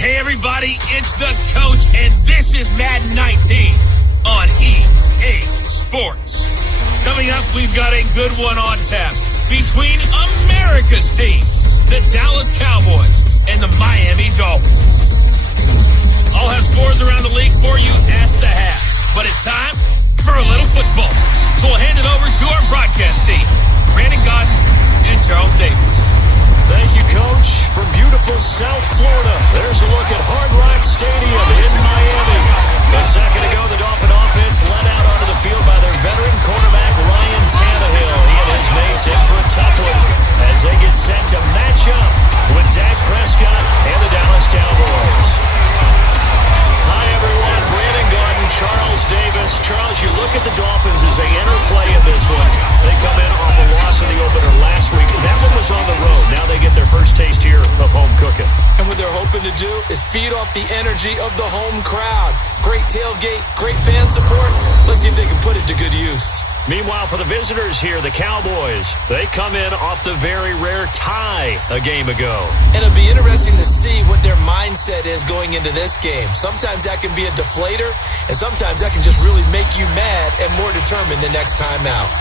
Hey everybody, it's the coach, and this is Madden 19 on EA Sports. Coming up, we've got a good one on tap between America's team, the Dallas Cowboys, and the Miami Dolphins. I'll have scores around the league for you at the half, but it's time for a little football. So we'll hand it over to our broadcast team, Brandon Godden and Charles Davis. Thank you, Coach. From beautiful South Florida, there's a look at Hard Rock Stadium in Miami. A second ago, the Dolphin offense led out onto the field by their veteran quarterback, Ryan Tannehill. He and his mates in for a tough one as they get set to match up with Dak Prescott and the Dallas Cowboys. Hi, everyone. Brandon Godden, Charles Davis. Charles, you look at the Dolphins as they enter play in this one. They come in off a loss in the opener last week. That one was on the road. Now they get their first taste here of home cooking. And what they're hoping to do is feed off the energy of the home crowd. Great tailgate, great fan support. Let's see if they can put it to good use. Meanwhile, for the visitors here, the Cowboys, they come in off the very rare tie a game ago. And it'll be interesting to see what their mindset is going into this game. Sometimes that can be a deflator, and sometimes that can just really make you mad and more determined the next time out.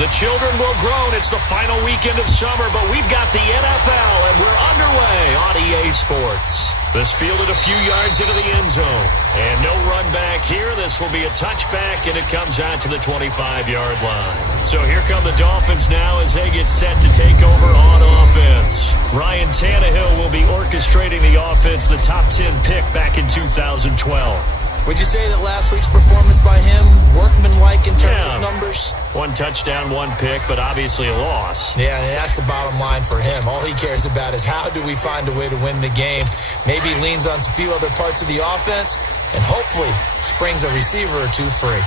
The children will groan. It's the final weekend of summer, but we've got the NFL, and we're underway on EA Sports. This fielded a few yards into the end zone. And no run back here. This will be a touchback, and it comes out to the 25-yard line. So here come the Dolphins now as they get set to take over on offense. Ryan Tannehill will be orchestrating the offense, the top 10 pick back in 2012. Would you say that last week's performance by him, workmanlike in terms of numbers? One touchdown, one pick, but obviously a loss. Yeah, and that's the bottom line for him. All he cares about is how do we find a way to win the game. Maybe leans on a few other parts of the offense, and hopefully springs a receiver or two free.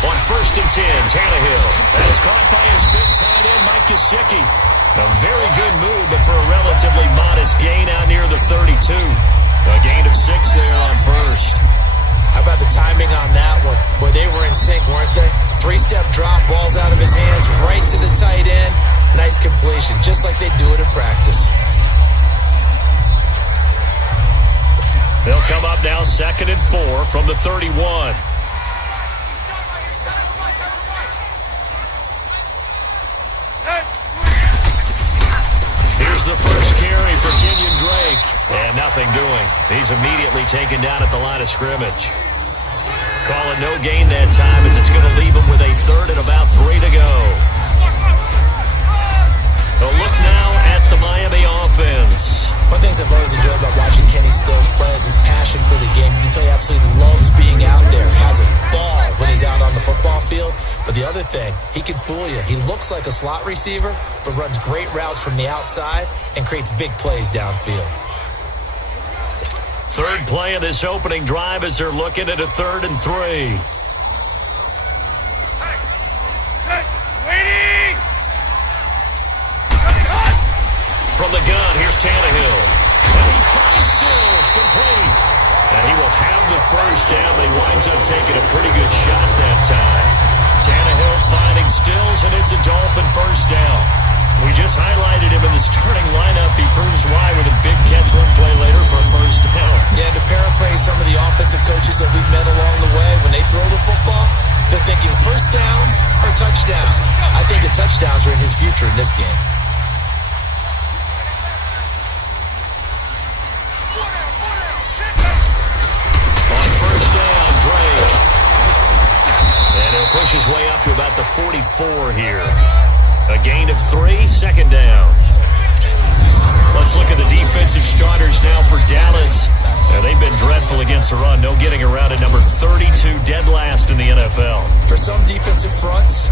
On 1st and 10, Tannehill. That's caught by his big tight end, Mike Gesicki. A very good move, but for a relatively modest gain out near the 32. A gain of 6 there on 1st. How about the timing on that one? Boy, they were in sync, weren't they? 3-step drop, balls out of his hands, right to the tight end. Nice completion, just like they do it in practice. They'll come up now 2nd and 4 from the 31. Here's the first carry for Kenyon Drake. And nothing doing. He's immediately taken down at the line of scrimmage. Call it no gain that time as it's going to leave him with a 3rd and about 3 to go. A look now at the Miami offense. One of the things I've always enjoyed about watching Kenny Stills play is his passion for the game. You can tell he absolutely loves being out there, has a ball when he's out on the football field. But the other thing, he can fool you. He looks like a slot receiver, but runs great routes from the outside and creates big plays downfield. 3rd play of this opening drive as they're looking at a 3rd and 3. From the gun, here's Tannehill. And he finds Stills, complete. And he will have the first down, but he winds up taking a pretty good shot that time. Tannehill finding Stills, and it's a Dolphin first down. We just highlighted him in the starting lineup. He proves why with a big catch one play later for a first down. Yeah, and to paraphrase some of the offensive coaches that we've met along the way, when they throw the football, they're thinking first downs or touchdowns. I think the touchdowns are in his future in this game. On 1st down, Drake. And he'll push his way up to about the 44 here. A gain of 3, 2nd down. Let's look at the defensive starters now for Dallas. They've been dreadful against the run. No getting around at number 32, dead last in the NFL. For some defensive fronts,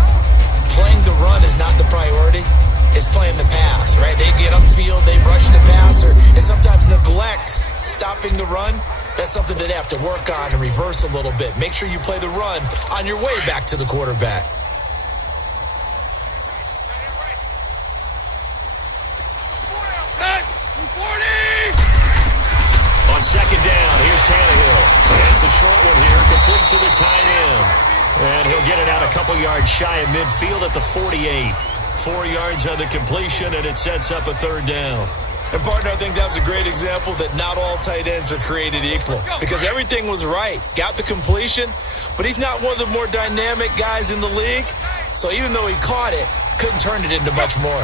playing the run is not the priority. It's playing the pass, right? They get upfield, they rush the passer, and sometimes neglect stopping the run. That's something that they have to work on and reverse a little bit. Make sure you play the run on your way back to the quarterback. second down. Here's Tannehill. And it's a short one here, complete to the tight end. And he'll get it out a couple yards shy of midfield at the 48. 4 yards on the completion, and it sets up a third down. And, partner, I think that was a great example that not all tight ends are created equal because everything was right. Got the completion, but he's not one of the more dynamic guys in the league. So even though he caught it, couldn't turn it into much more.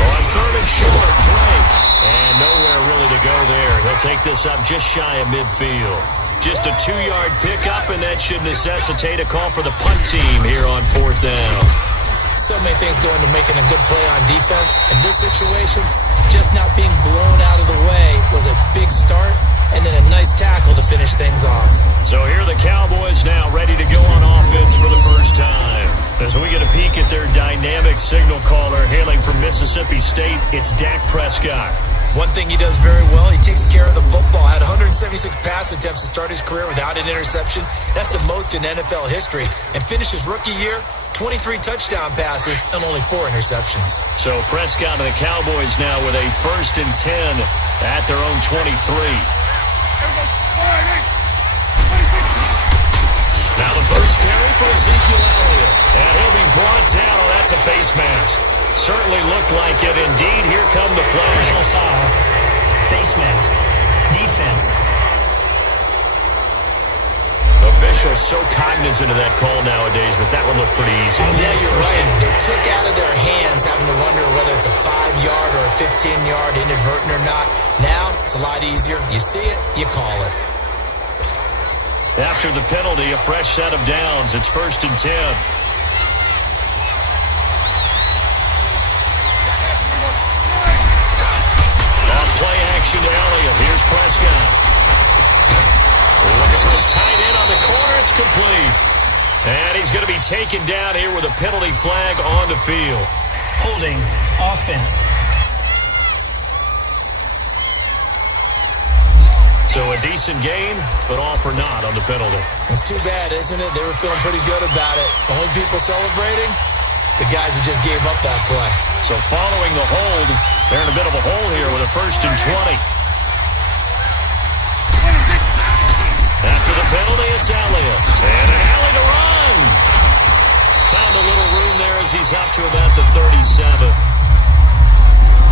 On third and short, Drake. And nowhere really to go there. He'll take this up just shy of midfield. Just a 2-yard pickup, and that should necessitate a call for the punt team here on fourth down. So many things go into making a good play on defense. In this situation, just not being blown out of the way was a big start, and then a nice tackle to finish things off. So here are the Cowboys now ready to go on offense for the first time. As we get a peek at their dynamic signal caller hailing from Mississippi State, it's Dak Prescott. One thing he does very well, he takes care of the football. Had 176 pass attempts to start his career without an interception. That's the most in NFL history. And finished his rookie year, 23 touchdown passes and only 4 interceptions. So Prescott and the Cowboys now with a 1st and 10 at their own 23. Now the first carry for Ezekiel Elliott. And he'll be brought down. Oh, that's a face mask. Certainly looked like it. Indeed, here come the flags. Personal foul. Face mask. Defense. Officials so cognizant of that call nowadays, but that one looked pretty easy. Yeah, you're right. They took out of their hands having to wonder whether it's a 5-yard or a 15-yard inadvertent or not. Now, it's a lot easier. You see it, you call it. After the penalty, a fresh set of downs. It's 1st and 10. Play action to Elliott. Here's Prescott. Looking for his tight end on the corner. It's complete. And he's going to be taken down here with a penalty flag on the field. Holding. Offense. So a decent gain, but all for naught on the penalty. It's too bad, isn't it? They were feeling pretty good about it. The only people celebrating, the guys who just gave up that play. So following the hold, they're in a bit of a hole here with a 1st and 20. After the penalty, it's Elliott. And an alley to run. Found a little room there as he's up to about the 37.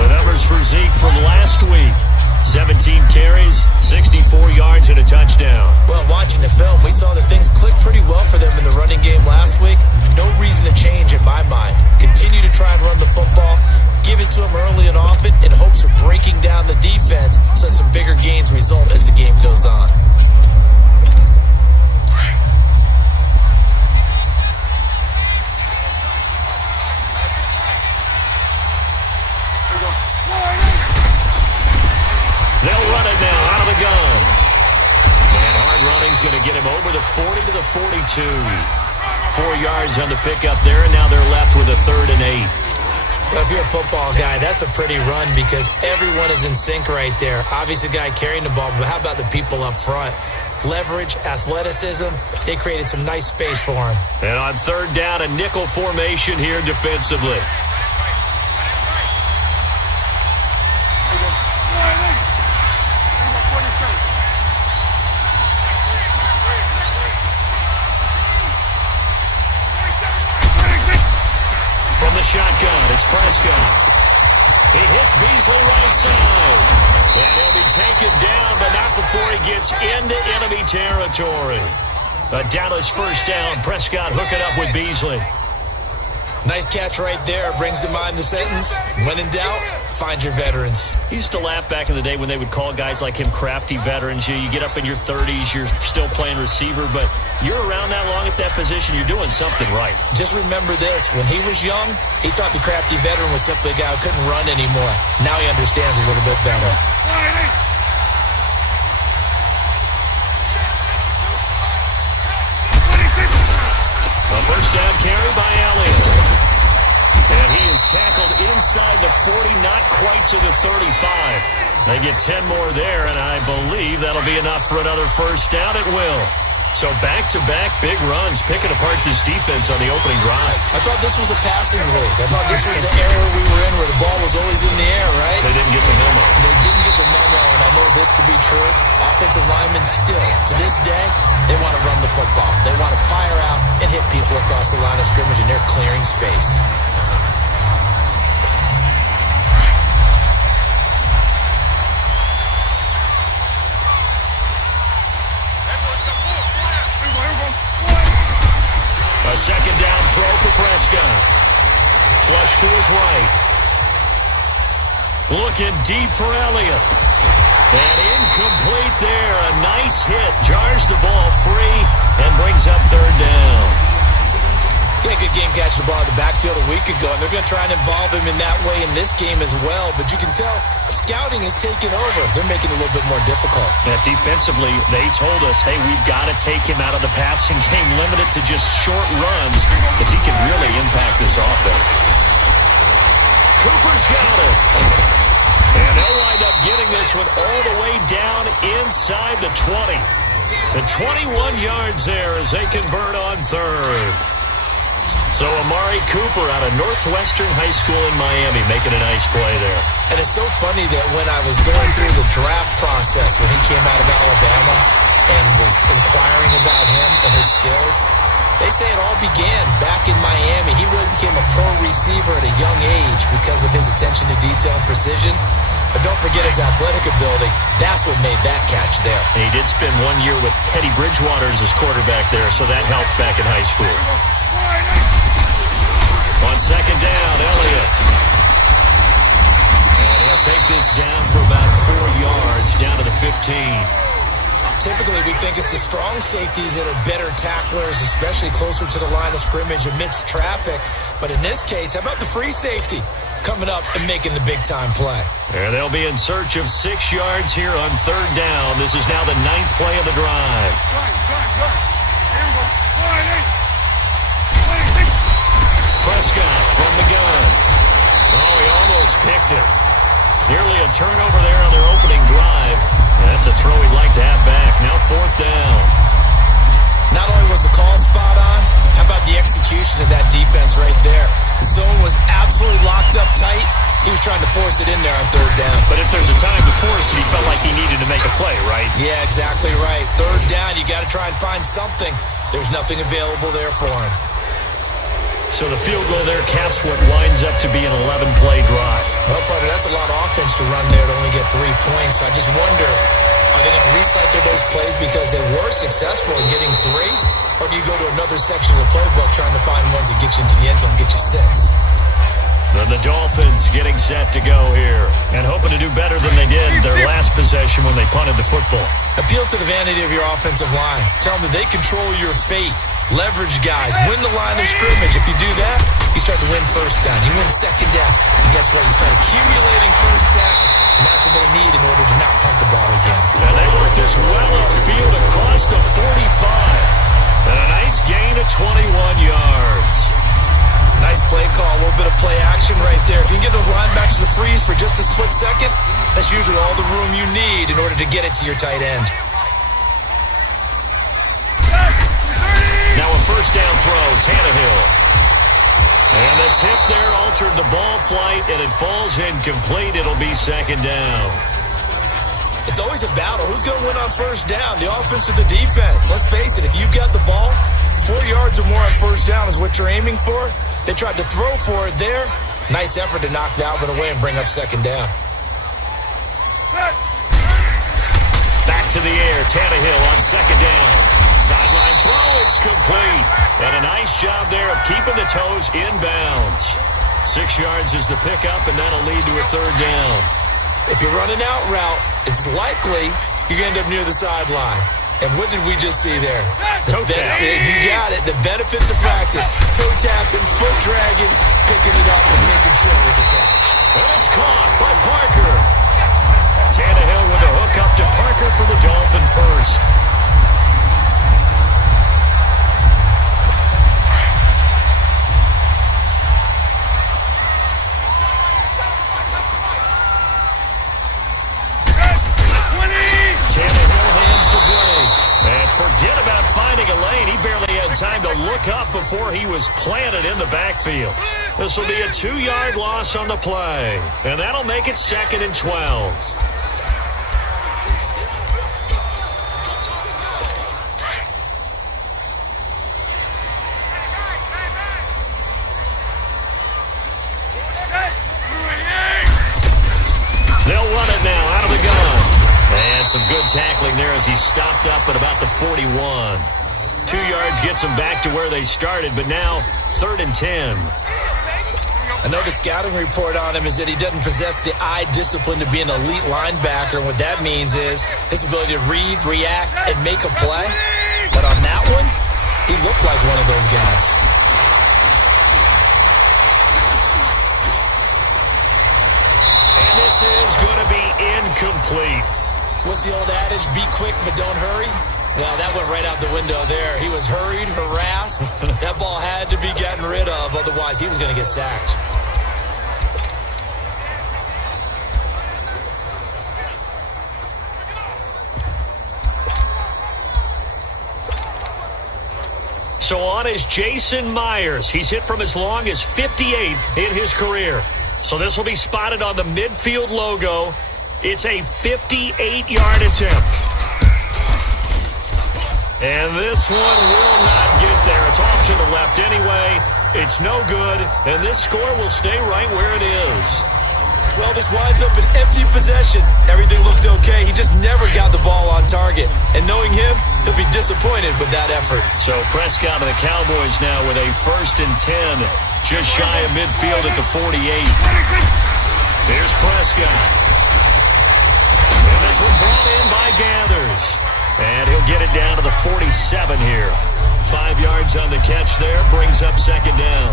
The numbers for Zeke from last week. 17 carries, 64 yards, and a touchdown. Well, watching the film, we saw that things clicked pretty well for them in the running game last week. No reason to change in my mind. Continue to try and run the football, give it to them early and often in hopes of breaking down the defense so some bigger gains result as the game goes on. They'll run it now out of the gun. And hard running's going to get him over the 40 to the 42. 4 yards on the pickup there, and now they're left with a 3rd and 8. Well, if you're a football guy, that's a pretty run because everyone is in sync right there. Obviously, the guy carrying the ball, but how about the people up front? Leverage, athleticism, they created some nice space for him. And on 3rd down, a nickel formation here defensively. From the shotgun, it's Prescott. He hits Beasley right side. And he'll be taken down, but not before he gets into enemy territory. A Dallas 1st down. Prescott hooking up with Beasley. Nice catch right there. Brings to mind the sentence, when in doubt, find your veterans. He used to laugh back in the day when they would call guys like him crafty veterans. You get up in your 30s, you're still playing receiver, but you're around that long at that position, you're doing something right. Just remember this. When he was young, he thought the crafty veteran was simply a guy who couldn't run anymore. Now he understands a little bit better. A 1st down carry by Elliott. And he is tackled inside the 40, not quite to the 35. They get 10 more there, and I believe that'll be enough for another 1st down. It will. So back-to-back big runs, picking apart this defense on the opening drive. I thought this was a passing league. I thought this was the era we were in where the ball was always in the air, right? They didn't get the memo. They didn't get the memo. this to be true, offensive linemen still, to this day, they want to run the football. They want to fire out and hit people across the line of scrimmage, and they're clearing space. A second down throw for Prescott. Flush to his right. Looking deep for Elliott. And incomplete there. A nice hit. Jars the ball free and brings up third down. Yeah, good game catching the ball in the backfield a week ago, and they're going to try and involve him in that way in this game as well. But you can tell scouting is taking over. They're making it a little bit more difficult. Yeah, defensively, they told us, hey, we've got to take him out of the passing game, limit it to just short runs, because he can really impact this offense. Cooper's got it. And they'll wind up getting this one all the way down inside the 20. The 21 yards there as they convert on third. So Amari Cooper out of Northwestern High School in Miami making a nice play there. And it's so funny that when I was going through the draft process when he came out of Alabama and was inquiring about him and his skills, they say it all began back in Miami. He really became a pro receiver at a young age because of his attention to detail and precision. But don't forget his athletic ability. That's what made that catch there. And he did spend 1 year with Teddy Bridgewater as his quarterback there, so that helped back in high school. On second down, Elliott. And he'll take this down for about 4 yards, down to the 15. Typically, we think it's the strong safeties that are better tacklers, especially closer to the line of scrimmage amidst traffic. But in this case, how about the free safety coming up and making the big-time play? And they'll be in search of 6 yards here on third down. This is now the 9th play of the drive. Prescott from the gun. Oh, he almost picked it. Nearly a turnover there on their opening drive. That's a throw he'd like to have back. Now fourth down. Not only was the call spot on, how about the execution of that defense right there? The zone was absolutely locked up tight. He was trying to force it in there on third down. But if there's a time to force it, he felt like he needed to make a play, right? Yeah, exactly right. Third down, you got to try and find something. There's nothing available there for him. So the field goal there caps what winds up to be an 11-play drive. Well, partner, that's a lot of offense to run there to only get 3 points. So I just wonder, are they going to recycle those plays because they were successful in getting 3? Or do you go to another section of the playbook trying to find ones that get you into the end zone and get you 6? Then the Dolphins getting set to go here and hoping to do better than they did their last possession when they punted the football. Appeal to the vanity of your offensive line. Tell them that they control your fate. Leverage guys. Win the line of scrimmage. If you do that, you start to win first down. You win second down. And guess what? You start accumulating first downs. And that's what they need in order to not punt the ball again. And they work this well upfield across the 45. And a nice gain of 21 yards. Nice play call. A little bit of play action right there. If you can get those linebackers to freeze for just a split second, that's usually all the room you need in order to get it to your tight end. Now a first down throw, Tannehill. And the tip there altered the ball flight, and it falls incomplete. It'll be second down. It's always a battle. Who's going to win on first down, the offense or the defense? Let's face it, if you've got the ball, 4 yards or more on first down is what you're aiming for. They tried to throw for it there. Nice effort to knock that one away and bring up second down. Back to the air, Tannehill on second down. Sideline throw, it's complete. And a nice job there of keeping the toes inbounds. 6 yards is the pickup, and that'll lead to a third down. If you're running out route, it's likely you're going to end up near the sideline. And what did we just see there? Toe tap. You got it. The benefits of practice. Toe tapping, foot dragging, picking it up and making sure it was a catch. And it's caught by Parker. Tannehill with a hook up to Parker for the Dolphin first. Forget about finding a lane. He barely had time to look up before he was planted in the backfield. This will be a 2-yard loss on the play, and that'll make it 2nd and 12. They'll run it now out of the gun. And some good tackling there as he stopped up at about the 41. 2 yards gets them back to where they started, but now 3rd and 10. I know the scouting report on him is that he doesn't possess the eye discipline to be an elite linebacker, and what that means is his ability to read, react, and make a play. But on that one, he looked like one of those guys. And this is going to be incomplete. What's the old adage? Be quick, but don't hurry? Well, that went right out the window there. He was hurried, harassed. That ball had to be gotten rid of, otherwise he was going to get sacked. So on is Jason Myers. He's hit from as long as 58 in his career. So this will be spotted on the midfield logo. It's a 58-yard attempt. And this one will not get there. It's off to the left anyway. It's no good, and this score will stay right where it is. Well, this winds up an empty possession. Everything looked okay. He just never got the ball on target. And knowing him, he'll be disappointed with that effort. So Prescott and the Cowboys now with a 1st and 10, just shy of midfield at the 48. Here's Prescott. And this one brought in by Gathers. And he'll get it down to the 47 here. 5 yards on the catch there, brings up 2nd down.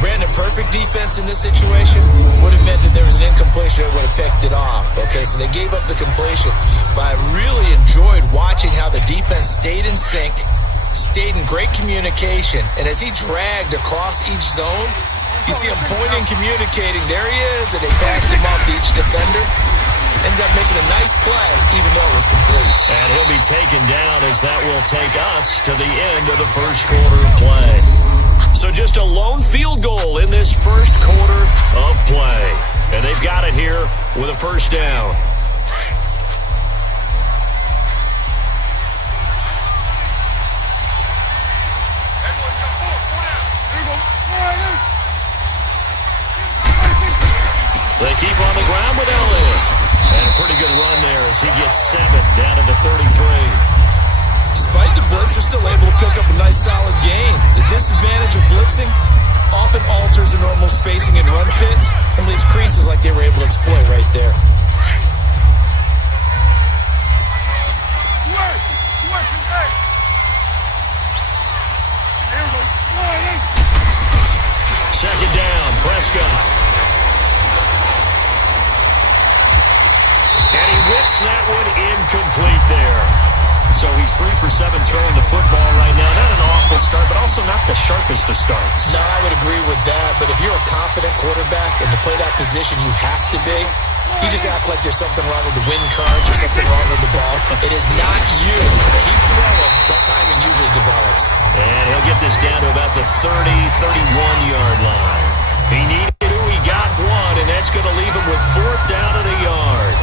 Brandon, perfect defense in this situation would have meant that there was an incompletion that would have picked it off. Okay, so they gave up the completion. But I really enjoyed watching how the defense stayed in sync, stayed in great communication, and as he dragged across each zone, you see him pointing, communicating. There he is, and they passed him off to each defender. Ended up making a nice play, even though it was complete. And he'll be taken down as that will take us to the end of the first quarter of play. So just a lone field goal in this first quarter of play. And they've got it here with a 1st down. They keep on the ground with Elliott. And a pretty good run there as he gets 7 down to the 33. Despite the blitz, they're still able to pick up a nice solid gain. The disadvantage of blitzing often alters the normal spacing and run fits and leaves creases like they were able to exploit right there. Second down, Prescott. And he whips that one incomplete there. So he's 3 for 7 throwing the football right now. Not an awful start, but also not the sharpest of starts. No, I would agree with that. But if you're a confident quarterback and to play that position you have to be, you just act like there's something wrong with the wind currents or something wrong with the ball. It is not you. Keep throwing. That timing usually develops. And he'll get this down to about the 30, 31-yard line. He needed 2, he got 1, and that's going to leave him with 4th down and a yard.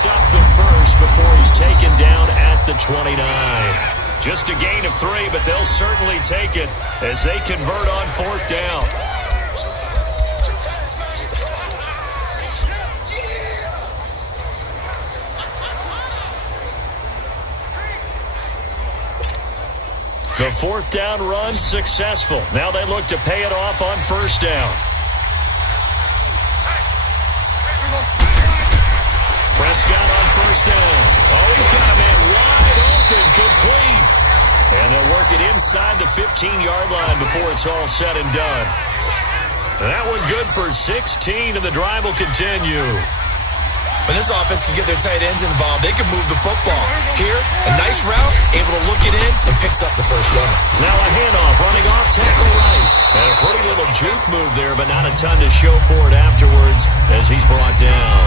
Up the first before he's taken down at the 29. Just a gain of 3, but they'll certainly take it as they convert on 4th down. The 4th down run successful. Now they look to pay it off on 1st down. Prescott on 1st down. Oh, he's got a man wide open, complete. And they'll work it inside the 15-yard line before it's all said and done. That one good for 16, and the drive will continue. When this offense can get their tight ends involved, they can move the football. Here, a nice route, able to look it in, and picks up the 1st down. Now a handoff, running off tackle right. And a pretty little juke move there, but not a ton to show for it afterwards as he's brought down.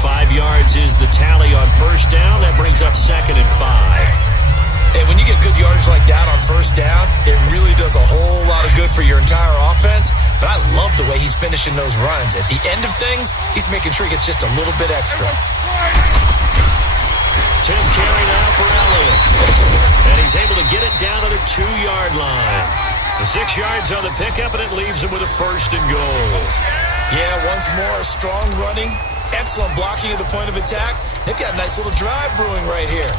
5 yards is the tally on 1st down. That brings up 2nd and 5. And when you get good yardage like that on 1st down, it really does a whole lot of good for your entire offense. but I love the way he's finishing those runs. At the end of things, he's making sure he gets just a little bit extra. Tim Carey now for Elliott. And he's able to get it down to the 2-yard line. The 6 yards on the pickup, and it leaves him with a 1st and goal. Yeah, once more, strong running, excellent blocking at the point of attack. They've got a nice little drive brewing right here.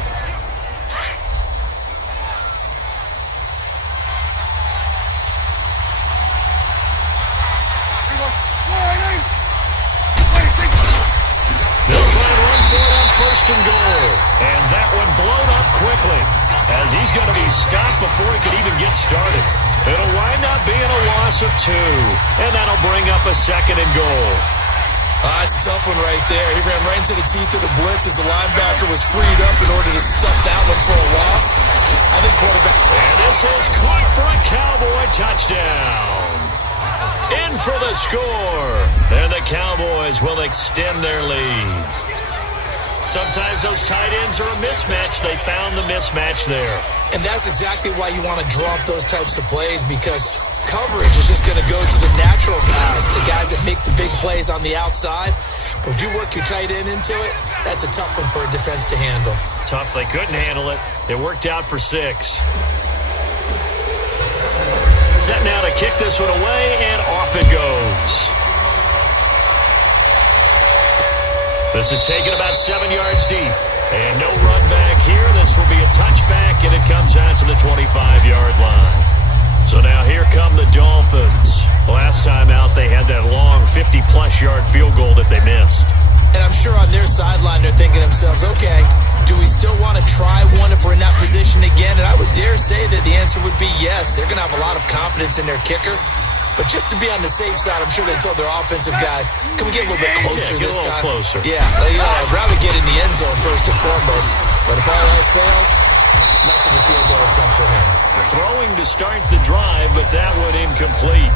They'll try and run for it on 1st and goal. And that one blown up quickly, as he's going to be stopped before he could even get started. It'll wind up being a loss of 2, and that'll bring up a 2nd and goal. It's a tough one right there. He ran right into the teeth of the blitz as the linebacker was freed up in order to stuff that one for a loss. I think quarterback... And this is caught for a Cowboy touchdown. In for the score. And the Cowboys will extend their lead. Sometimes those tight ends are a mismatch. They found the mismatch there. And that's exactly why you want to draw up those types of plays, because coverage is just going to go to the natural guys that make the big plays on the outside. But if you work your tight end into it, that's a tough one for a defense to handle. Tough. They couldn't handle it. It worked out for 6. Set now to kick this one away, and off it goes. This is taken about 7 yards deep. And no run back here. This will be a touchback, and it comes out to the 25-yard line. So now here come the Dolphins. Last time out, they had that long 50-plus yard field goal that they missed. And I'm sure on their sideline, they're thinking to themselves, okay, do we still want to try one if we're in that position again? And I would dare say that the answer would be yes. They're going to have a lot of confidence in their kicker. But just to be on the safe side, I'm sure they told their offensive guys, can we get a little bit closer this time? Closer. Yeah, I'd rather get in the end zone first and foremost. But if all else fails, less of a field goal attempt for him. Throwing to start the drive, but that one incomplete.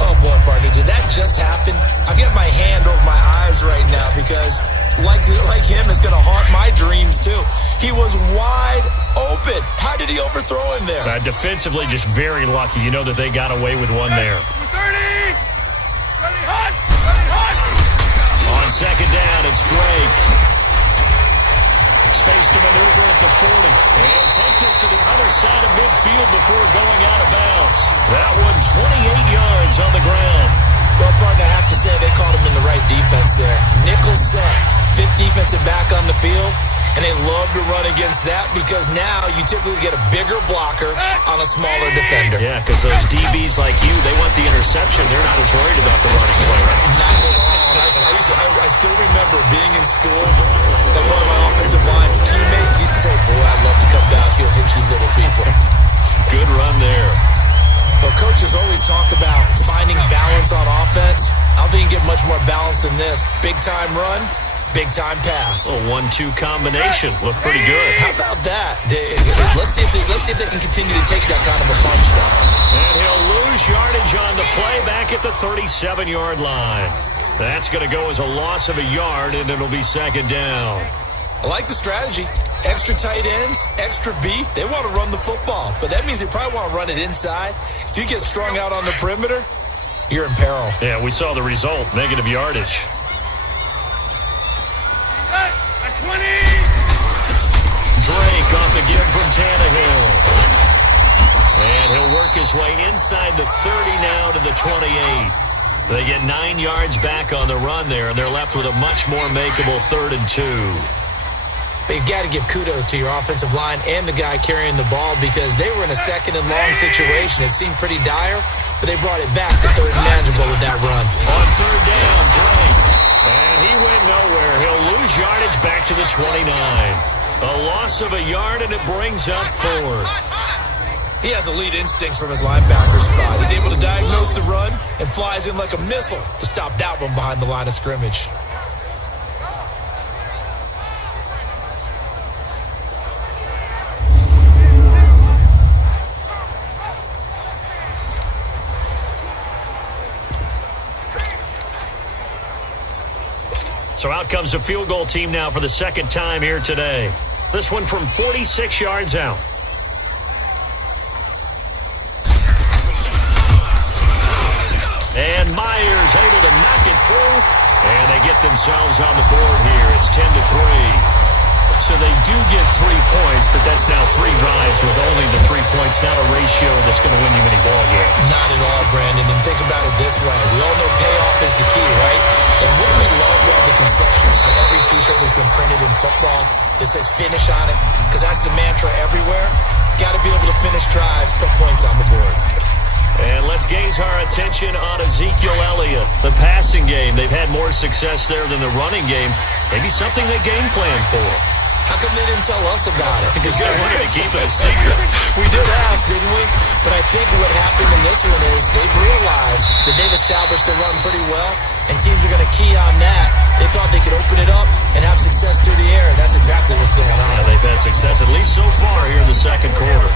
Oh, boy, partner, did that just happen? I've got my hand over my eyes right now because, like him, it's going to haunt my dreams, too. He was wide open. How did he overthrow him there? Defensively, just very lucky. You know that they got away with one there. 30! Ready, hot! Ready, hot! On 2nd down, it's Drake. Space to maneuver at the 40. And he'll take this to the other side of midfield before going out of bounds. That one 28 yards on the ground. Well, partner, I have to say they called him in the right defense there. Nickel set, 5th defensive back on the field. And they love to run against that because now you typically get a bigger blocker on a smaller defender. Yeah, because those DBs like you, they want the interception. They're not as worried about the running play, right? Not at all. I still remember being in school that one of my offensive line teammates used to say, boy, I'd love to come downfield, hit you little people. Good run there. Well, coaches always talk about finding balance on offense. I don't think you get much more balance than this. Big-time run, big-time pass. A 1-2 combination. Looked pretty good. How about that? Let's see if they can continue to take that kind of a punch, though. And he'll lose yardage on the play back at the 37-yard line. That's going to go as a loss of a yard, and it'll be 2nd down. I like the strategy. Extra tight ends, extra beef. They want to run the football, but that means they probably want to run it inside. If you get strung out on the perimeter, you're in peril. Yeah, we saw the result. Negative yardage. At 20! Drake off the give from Tannehill. And he'll work his way inside the 30 now to the 28. They get 9 yards back on the run there, and they're left with a much more makeable 3rd and 2. But you've got to give kudos to your offensive line and the guy carrying the ball because they were in a 2nd and long situation. It seemed pretty dire, but they brought it back to 3rd and manageable with that run. On 3rd down, Drake. And he went nowhere. He'll lose yardage back to the 29. A loss of a yard, and it brings up 4th. He has elite instincts from his linebacker spot. He's able to diagnose the run and flies in like a missile to stop that one behind the line of scrimmage. So out comes a field goal team now for the 2nd time here today. This one from 46 yards out. And Myers able to knock it through. And they get themselves on the board here. It's 10-3. So they do get 3 points, but that's now 3 drives with only the 3 points. Not a ratio that's going to win you many ball games. Not at all, Brandon. And think about it this way. We all know payoff is the key, right? And wouldn't we love to have the concession on every T-shirt that's been printed in football that says finish on it? Because that's the mantra everywhere. Got to be able to finish drives, put points on the board. And let's gaze our attention on Ezekiel Elliott. The passing game, they've had more success there than the running game. Maybe something they game plan for. How come they didn't tell us about it? Because they wanted to keep it a secret. We did ask, didn't we? But I think what happened in this one is they've realized that they've established the run pretty well, and teams are going to key on that. They thought they could open it up and have success through the air, and that's exactly what's going on. Yeah, they've had success, at least so far here in the second quarter.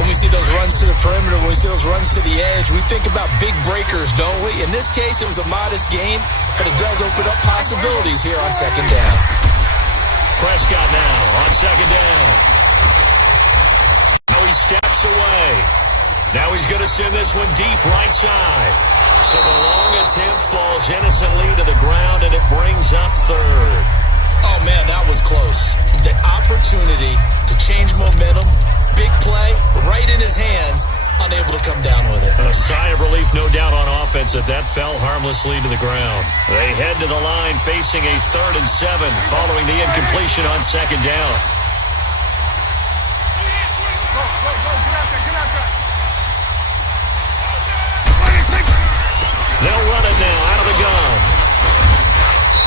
When we see those runs to the perimeter, when we see those runs to the edge, we think about big breakers, don't we? In this case, it was a modest game, but it does open up possibilities here on second down. Prescott now on second down. Now he steps away. Now he's going to send this one deep right side. So the long attempt falls innocently to the ground, and it brings up third. Oh, man, that was close. The opportunity to change momentum, big play, right in his hands, unable to come down with it. A sigh of relief, no doubt, on offense that fell harmlessly to the ground. They head to the line facing a 3rd and 7 following the incompletion on second down. They'll run it now out of the gun.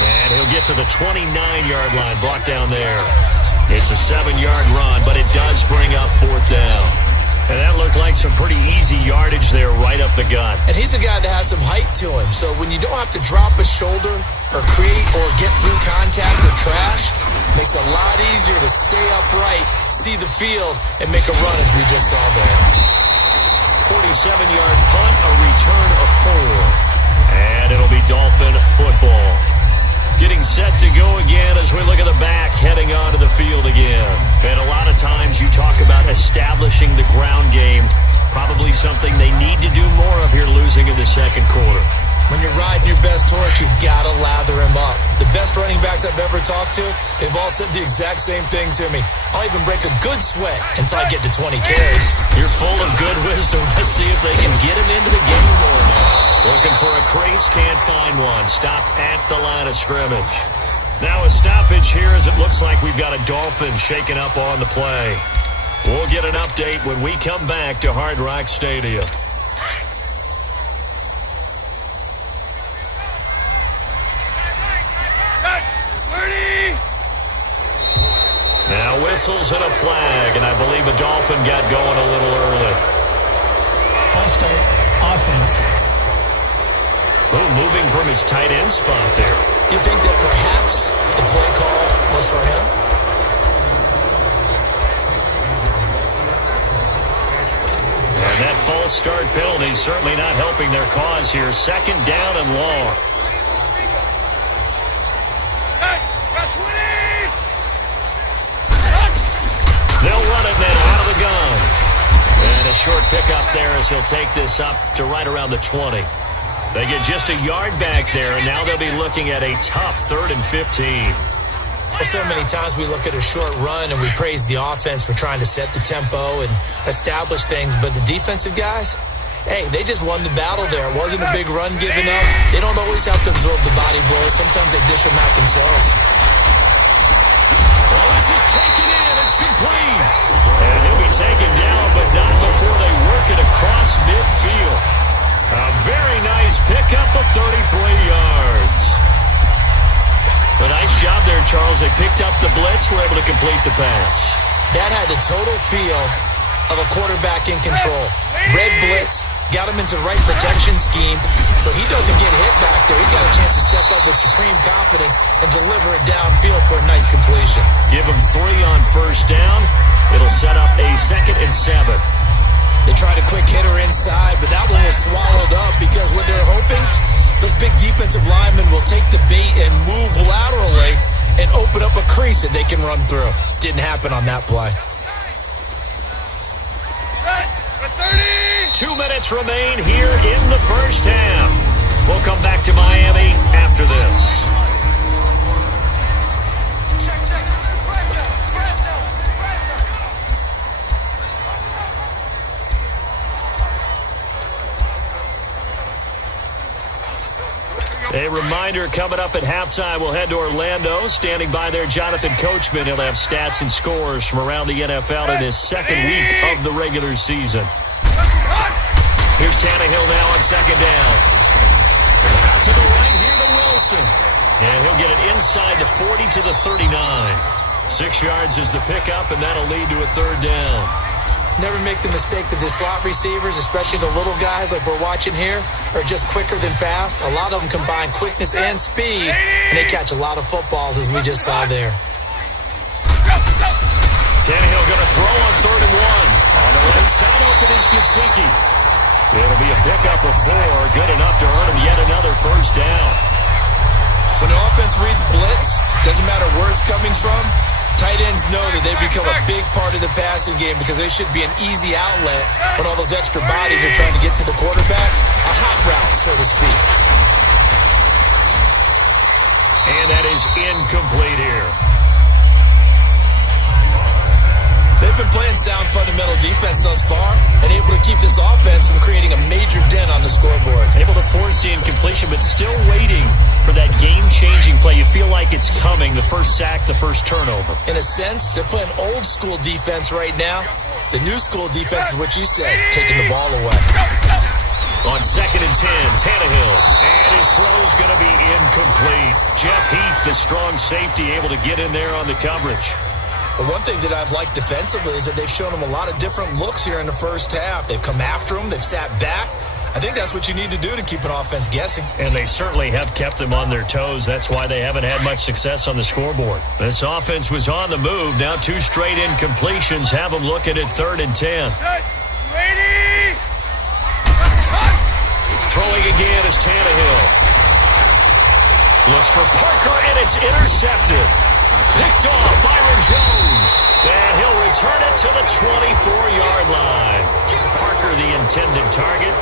And he'll get to the 29-yard line, brought down there. It's a 7-yard run, but it does bring up 4th down. And that looked like some pretty easy yardage there right up the gut. And he's a guy that has some height to him. So when you don't have to drop a shoulder or create or get through contact or trash, makes it a lot easier to stay upright, see the field, and make a run as we just saw there. 47-yard punt, a return of 4. And it'll be Dolphin football. Getting set to go again as we look at the back, heading onto the field again. And a lot of times you talk about establishing the ground game. Probably something they need to do more of here, losing in the second quarter. When you're riding your best horse, you've got to lather him up. The best running backs I've ever talked to, they've all said the exact same thing to me. I'll even break a good sweat until I get to 20 carries. You're full of good wisdom. Let's see if they can get him into the game more now. Looking for a crease, can't find one. Stopped at the line of scrimmage. Now a stoppage here as it looks like we've got a Dolphin shaken up on the play. We'll get an update when we come back to Hard Rock Stadium. Now whistles and a flag, and I believe a Dolphin got going a little early. False start, offense. Oh, moving from his tight end spot there. Do you think that perhaps the play call was for him? And that false start penalty is certainly not helping their cause here. Second down and long. They'll run it now out of the gun. And a short pickup there as he'll take this up to right around the 20. They get just a yard back there, and now they'll be looking at a tough 3rd and 15. So many times we look at a short run and we praise the offense for trying to set the tempo and establish things, but the defensive guys, hey, they just won the battle there. It wasn't a big run given up. They don't always have to absorb the body blows. Sometimes they dish them out themselves. Well, this is taken in. It's complete. And he'll be taken down, but not before they work it across midfield. A very nice pickup of 33 yards. A nice job there, Charles. They picked up the blitz, were able to complete the pass. That had the total feel of a quarterback in control. Red blitz, got him into the right protection scheme, so he doesn't get hit back there. He's got a chance to step up with supreme confidence and deliver it downfield for a nice completion. Give him 3 on first down. It'll set up a 2nd and 7. They tried a quick hitter inside, but that one was swallowed up because what they're hoping, those big defensive linemen will take the bait and move laterally and open up a crease that they can run through. Didn't happen on that play. 2 2 minutes remain here in the first half. We'll come back to Miami after this. A reminder coming up at halftime, we'll head to Orlando. Standing by there, Jonathan Coachman. He'll have stats and scores from around the NFL in his second week of the regular season. Here's Tannehill now on second down. Out to the right here to Wilson. And he'll get it inside the 40 to the 39. 6 yards is the pickup, and that'll lead to a third down. Never make the mistake that the slot receivers, especially the little guys like we're watching here, are just quicker than fast. A lot of them combine quickness and speed, and they catch a lot of footballs, as we just saw there. Tannehill going to throw on 3rd and 1. On the right side open is Gesicki. It'll be a pickup of 4, good enough to earn him yet another first down. When an offense reads blitz, doesn't matter where it's coming from, tight ends know that they become a big part of the passing game because they should be an easy outlet when all those extra bodies are trying to get to the quarterback. A hot route, so to speak. And that is incomplete here. They've been playing sound fundamental defense thus far and able to keep this offense from creating a major dent on the scoreboard. Able to force the incompletion, but still waiting for that game-changing play. You feel like it's coming, the first sack, the first turnover. In a sense, they're playing old-school defense right now. The new-school defense is what you said, taking the ball away. On 2nd and 10, Tannehill. And his throw's going to be incomplete. Jeff Heath, the strong safety, able to get in there on the coverage. But one thing that I've liked defensively is that they've shown him a lot of different looks here in the first half. They've come after him. They've sat back. I think that's what you need to do to keep an offense guessing. And they certainly have kept them on their toes. That's why they haven't had much success on the scoreboard. This offense was on the move. Now 2 straight incompletions have them looking at 3rd and 10. Ready! Throwing again is Tannehill. Looks for Parker, and it's intercepted. Picked off Byron Jones. And he'll return it to the 24-yard line. Parker, the intended target.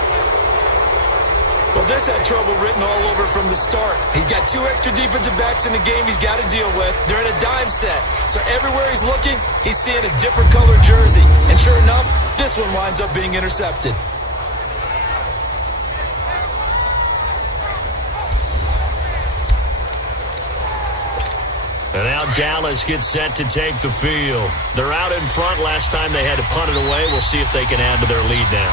Well, this had trouble written all over it from the start. He's got 2 extra defensive backs in the game he's got to deal with. They're in a dime set. So everywhere he's looking, he's seeing a different color jersey. And sure enough, this one winds up being intercepted. And now Dallas gets set to take the field. They're out in front. Last time they had to punt it away. We'll see if they can add to their lead now.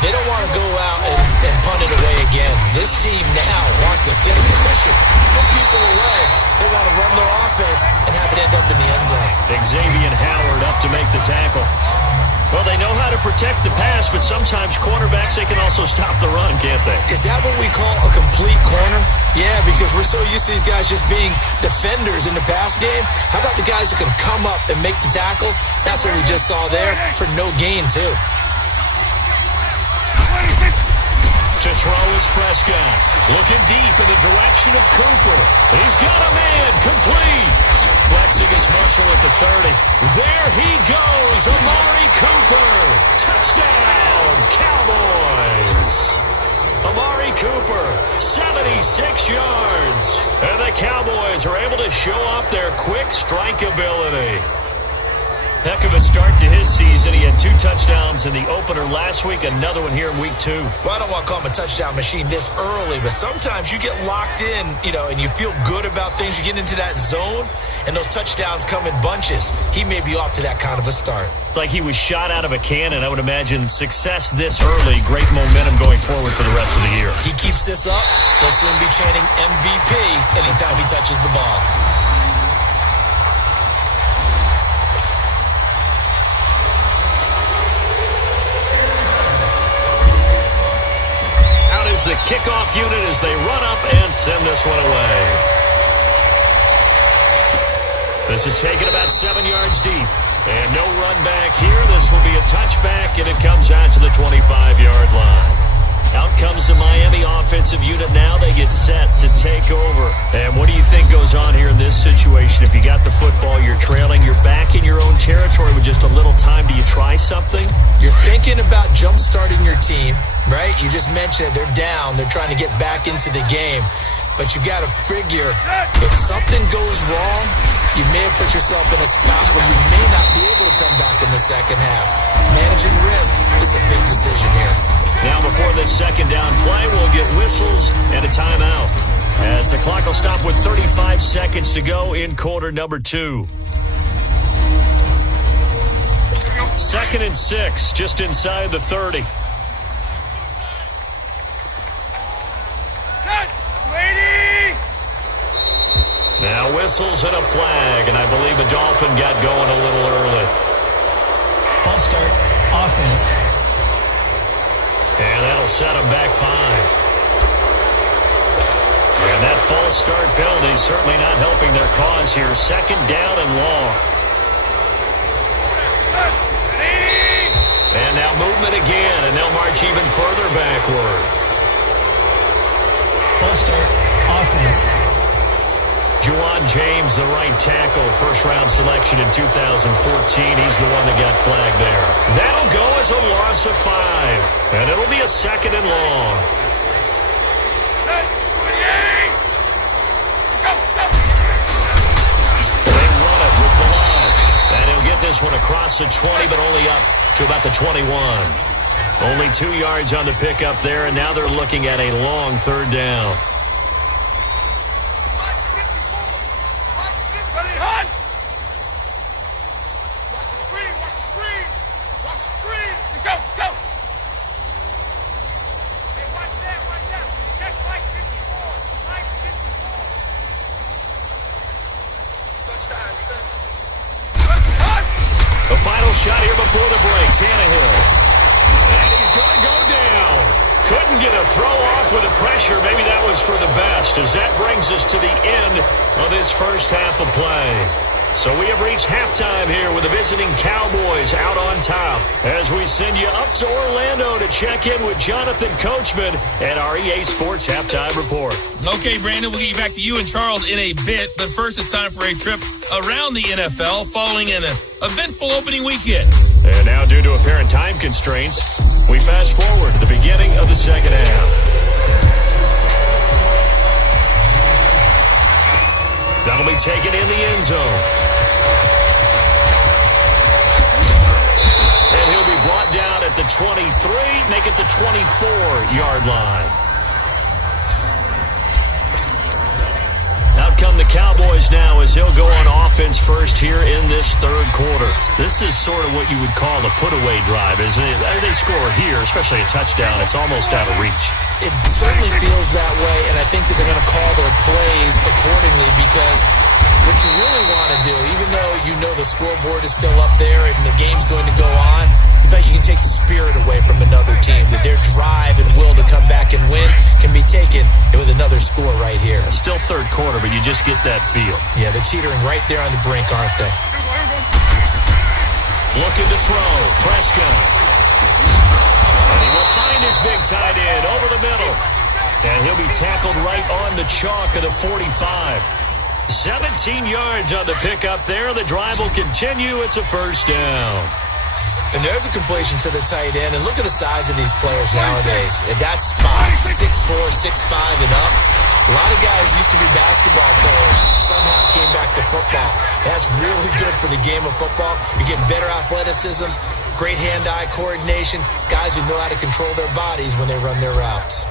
They don't want to go out and punt it away again. This team now wants to get a position, put people away. They want to run their offense and have it end up in the end zone. Xavier Howard up to make the tackle. Well, they know how to protect the pass, but sometimes cornerbacks, they can also stop the run, can't they? Is that what we call a complete corner? Yeah, because we're so used to these guys just being defenders in the pass game. How about the guys who can come up and make the tackles? That's what we just saw there for no gain, too. To throw is Prescott. Looking deep in the direction of Cooper. He's got a man complete. Flexing his muscle at the 30. There he goes, Amari Cooper. Touchdown, Cowboys. Amari Cooper, 76 yards. And the Cowboys are able to show off their quick strike ability. Heck of a start to his season. He had 2 touchdowns in the opener last week, another one here in week 2. Well, I don't want to call him a touchdown machine this early, but sometimes you get locked in, and you feel good about things. You get into that zone, and those touchdowns come in bunches. He may be off to that kind of a start. It's like he was shot out of a cannon. I would imagine success this early, great momentum going forward for the rest of the year. He keeps this up, they'll soon be chanting MVP anytime he touches the ball. The kickoff unit as they run up and send this one away. This is taken about 7 yards deep. And no run back here. This will be a touchback, and it comes out to the 25-yard line. Out comes the Miami offensive unit now. They get set to take over. And what do you think goes on here in this situation? If you got the football, you're trailing, you're back in your own territory with just a little time. Do you try something? You're thinking about jump-starting your team, right? You just mentioned it. They're down. They're trying to get back into the game. But you got to figure, if something goes wrong, you may have put yourself in a spot where you may not be able to come back in the second half. Managing risk is a big decision here. Now before this second down play, we'll get whistles and a timeout, as the clock will stop with 35 seconds to go in quarter number 2. 2nd and 6, just inside the 30. Now whistles and a flag, and I believe the Dolphin got going a little early. False start, offense. And that'll set them back 5. And that false start penalty is certainly not helping their cause here. 2nd down and long. And now movement again, and they'll march even further backward. False start, offense. Juwan James, the right tackle, first-round selection in 2014. He's the one that got flagged there. That'll go as a loss of 5, and it'll be a 2nd and long. They run it with Balazs, and he'll get this one across the 20, but only up to about the 21. Only 2 yards on the pickup there, and now they're looking at a long 3rd down. The final shot here before the break, Tannehill. And he's going to go down. Couldn't get a throw off with the pressure. Maybe that was for the best, as that brings us to the end of this first half of play. So we have reached halftime here with the visiting Cowboys out on top, as we send you up to Orlando to check in with Jonathan Coachman and our EA Sports Halftime Report. Okay, Brandon, we'll get you back to you and Charles in a bit, but first it's time for a trip around the NFL following an eventful opening weekend. And now, due to apparent time constraints, we fast forward to the beginning of the second half. That'll be taken in the end zone. And he'll be brought down at the 23, make it the 24-yard line. Out come the Cowboys now as they'll go on offense first here in this 3rd quarter. This is sort of what you would call the put-away drive, isn't it? They score here, especially a touchdown. It's almost out of reach. It certainly feels that way, and I think that they're going to call their plays accordingly, because what you really want to do, even though you know the scoreboard is still up there and the game's going to go on, in fact, you can take the spirit away from another team, that their drive and will to come back and win can be taken with another score right here. Still 3rd quarter, but you just get that feel. Yeah, they're teetering right there on the brink, aren't they? Looking to throw, Prescott. And he will find his big tight end over the middle. And he'll be tackled right on the chalk of the 45. 17 yards on the pickup there. The drive will continue. It's a 1st down. And there's a completion to the tight end. And look at the size of these players nowadays. At that spot, 6'4", 6'5", and up. A lot of guys used to be basketball players, somehow came back to football. That's really good for the game of football. You're getting better athleticism, great hand-eye coordination, guys who know how to control their bodies when they run their routes.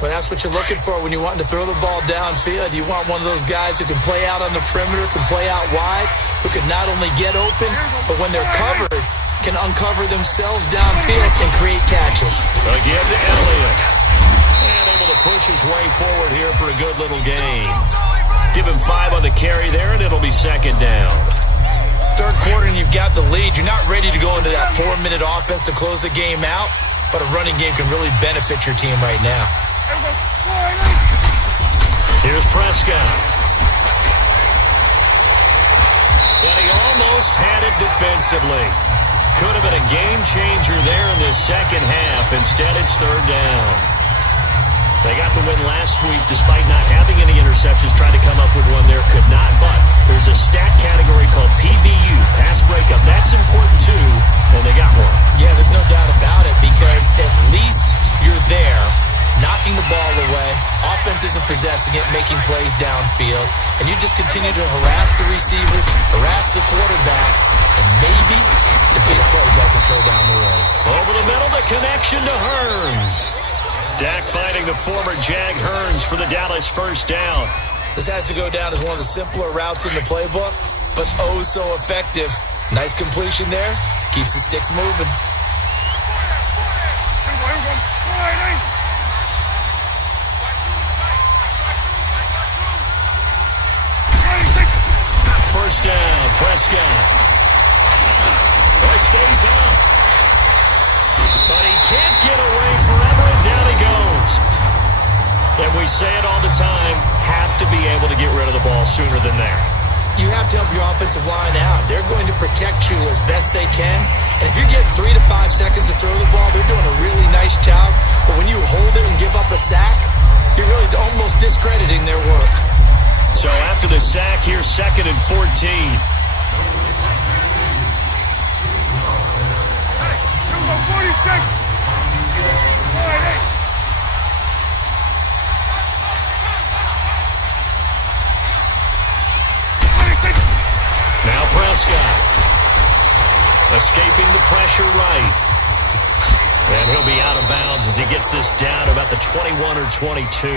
Well, that's what you're looking for when you're wanting to throw the ball downfield. You want one of those guys who can play out on the perimeter, can play out wide, who can not only get open, but when they're covered, can uncover themselves downfield and create catches. Again to Elliott. And able to push his way forward here for a good little gain. Give him 5 on the carry there, and it'll be 2nd down. 3rd quarter, and you've got the lead. You're not ready to go into that 4-minute offense to close the game out, but a running game can really benefit your team right now. Here's Prescott. And he almost had it defensively. Could have been a game changer there in this second half. Instead, it's third down. They got the win last week despite not having any interceptions. Tried to come up with one there, could not. But there's a stat category called PBU, pass breakup. That's important too, and they got one. Yeah, there's no doubt about it because at least you're there, knocking the ball away. Offense isn't possessing it, making plays downfield. And you just continue to harass the receivers, harass the quarterback, and maybe the big play doesn't go down the road. Over the middle, the connection to Hearns. Dak finding the former Jag Hearns for the Dallas first down. This has to go down as one of the simpler routes in the playbook, but oh so effective. Nice completion there. Keeps the sticks moving. First down, Prescott. Oh, he stays up. But he can't get away forever, and down he goes. And we say it all the time, have to be able to get rid of the ball sooner than that. You have to help your offensive line out. They're going to protect you as best they can. And if you're getting 3 to 5 seconds to throw the ball, they're doing a really nice job. But when you hold it and give up a sack, you're really almost discrediting their work. So after the sack, here's 2nd and 14. Now Prescott. Escaping the pressure right. And he'll be out of bounds as he gets this down about the 21 or 22.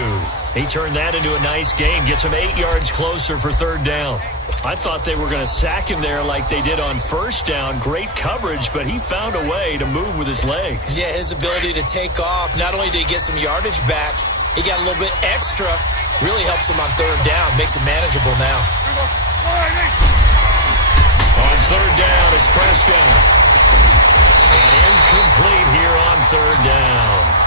He turned that into a nice gain, gets him 8 yards closer for third down. I thought they were going to sack him there like they did on first down. Great coverage, but he found a way to move with his legs. Yeah, his ability to take off, not only did he get some yardage back, he got a little bit extra. Really helps him on third down, makes it manageable now. On third down, it's Prescott. And incomplete here on third down.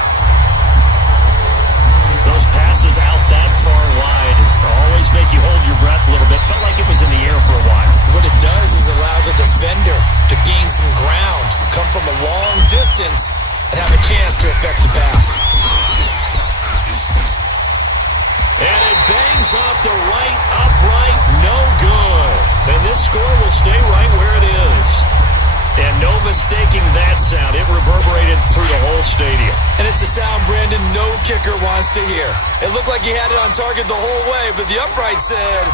Those passes out that far wide always make you hold your breath a little bit. Felt like it was in the air for a while. What it does is allows a defender to gain some ground, come from a long distance, and have a chance to affect the pass. And it bangs off the right upright, no good. And this score will stay right where it is. And no mistaking that sound. It reverberated through the whole stadium. And it's the sound Brandon no kicker wants to hear. It looked like he had it on target the whole way, but the upright said,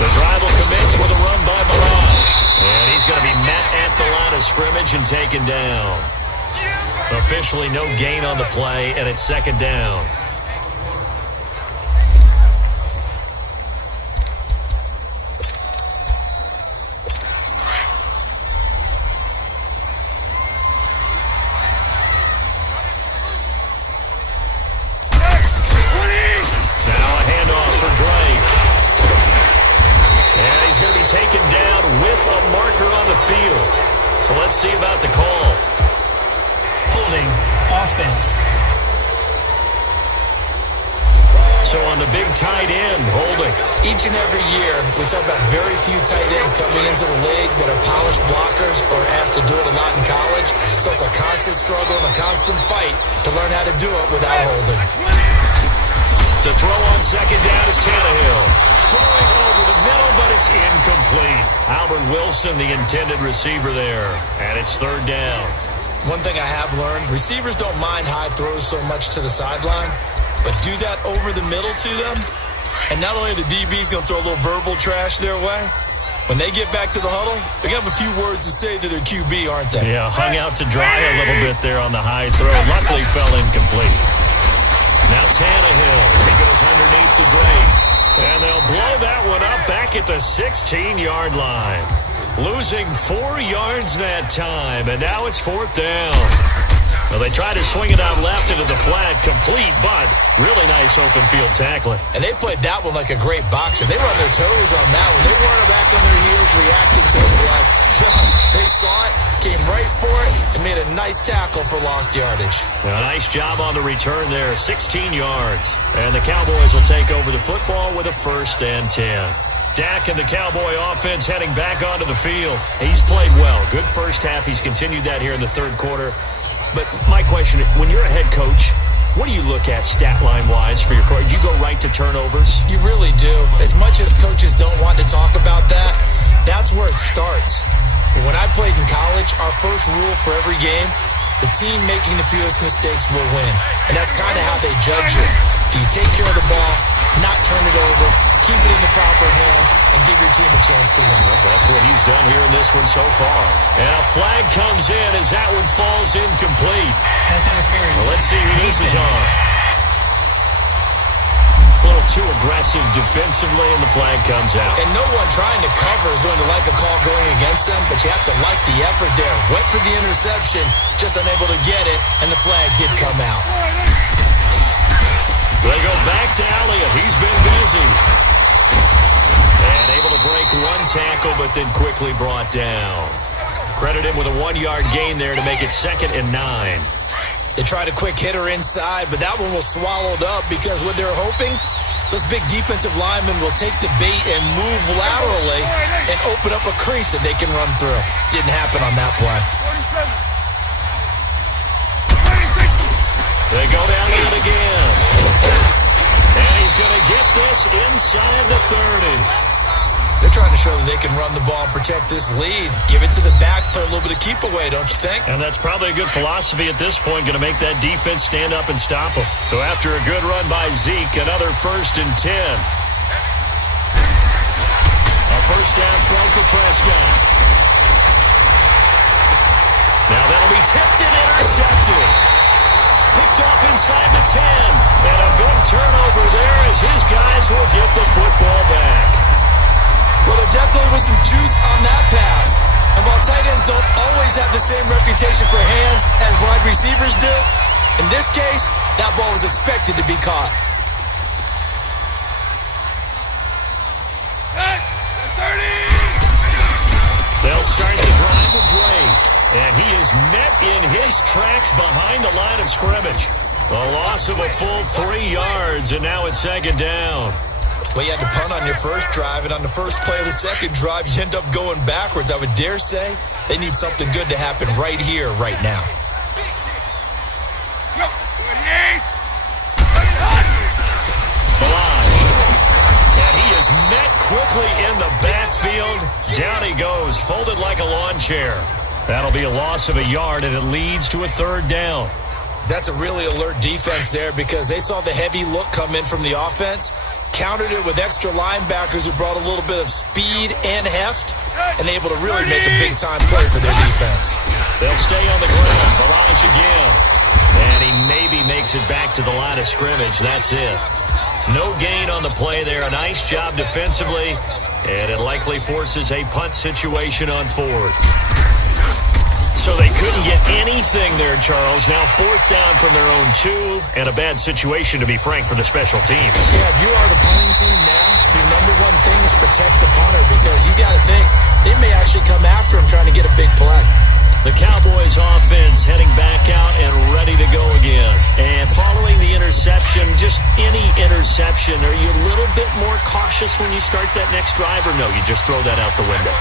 The drive will commence with a run by Mirage. And he's going to be met at the line of scrimmage and taken down. Officially no gain on the play, and it's second down. Taken down with a marker on the field. So let's see about the call. Holding offense. So on the big tight end, holding. Each and every year, we talk about very few tight ends coming into the league that are polished blockers or asked to do it a lot in college. So it's a constant struggle and a constant fight to learn how to do it without holding. To throw on second down is Tannehill. Throwing over the middle, but it's incomplete. Albert Wilson, the intended receiver there. And it's third down. One thing I have learned, receivers don't mind high throws so much to the sideline, but do that over the middle to them, and not only the DB's going to throw a little verbal trash their way, when they get back to the huddle, they're going to have a few words to say to their QB, aren't they? Yeah, hung out to dry a little bit there on the high throw. Luckily fell incomplete. Now Tannehill, he goes underneath to Drake. And they'll blow that one up back at the 16-yard line. Losing 4 yards that time, and now it's fourth down. Well, they tried to swing it out left into the flat, complete, but really nice open field tackling. And they played that one like a great boxer. They were on their toes on that one. They weren't back on their heels reacting to it. They saw it, came right for it, and made a nice tackle for lost yardage. A nice job on the return there, 16 yards. And the Cowboys will take over the football with a 1st and 10. Dak and the Cowboy offense heading back onto the field. He's played well. Good first half. He's continued that here in the third quarter. But my question, when you're a head coach, what do you look at stat line-wise for your coach? Do you go right to turnovers? You really do. As much as coaches don't want to talk about that, that's where it starts. When I played in college, our first rule for every game, the team making the fewest mistakes will win. And that's kind of how they judge you. Do you take care of the ball, not turn it over, keep it in the proper hands, and give your team a chance to win? That's what he's done here in this one so far. And a flag comes in as that one falls incomplete. That's interference. Well, let's see who this is on. A little too aggressive defensively, and the flag comes out. And no one trying to cover is going to like a call going against them, but you have to like the effort there. Went for the interception, just unable to get it, and the flag did come out. They go back to Elliott. He's been busy. And able to break one tackle, but then quickly brought down. Credit him with a 1-yard gain there to make it 2nd and 9. They tried a quick hitter inside, but that one was swallowed up because what they're hoping, those big defensive linemen will take the bait and move laterally and open up a crease that they can run through. Didn't happen on that play. They go to Elliott again. And he's going to get this inside the 30. They're trying to show that they can run the ball and protect this lead. Give it to the backs, play a little bit of keep away, don't you think? And that's probably a good philosophy at this point, going to make that defense stand up and stop them. So after a good run by Zeke, another 1st and 10. A first down throw for Prescott. Now that'll be tipped and intercepted. Picked off inside the 10. And a big turnover there as his guys will get the football back. Well, there definitely was some juice on that pass. And while tight ends don't always have the same reputation for hands as wide receivers do, in this case, that ball was expected to be caught. They'll start the drive with Drake. And he is met in his tracks behind the line of scrimmage. A loss of a full 3 yards, and now it's 2nd down. Well, you had to punt on your first drive, and on the first play of the second drive, you end up going backwards. I would dare say they need something good to happen right here, right now. And he is met quickly in the backfield. Down he goes, folded like a lawn chair. That'll be a loss of a yard, and it leads to a 3rd down. That's a really alert defense there because they saw the heavy look come in from the offense, countered it with extra linebackers who brought a little bit of speed and heft, and able to really make a big-time play for their defense. They'll stay on the ground. Barrage again. And he maybe makes it back to the line of scrimmage. That's it. No gain on the play there. A nice job defensively, and it likely forces a punt situation on 4th. So they couldn't get anything there, Charles. Now 4th down from their own 2, and a bad situation, to be frank, for the special teams. Yeah, if you are the punting team now, your number one thing is protect the punter because you got to think they may actually come after him trying to get a big play. The Cowboys offense heading back out and ready to go again. And following the interception, just any interception, are you a little bit more cautious when you start that next drive, or no, you just throw that out the window?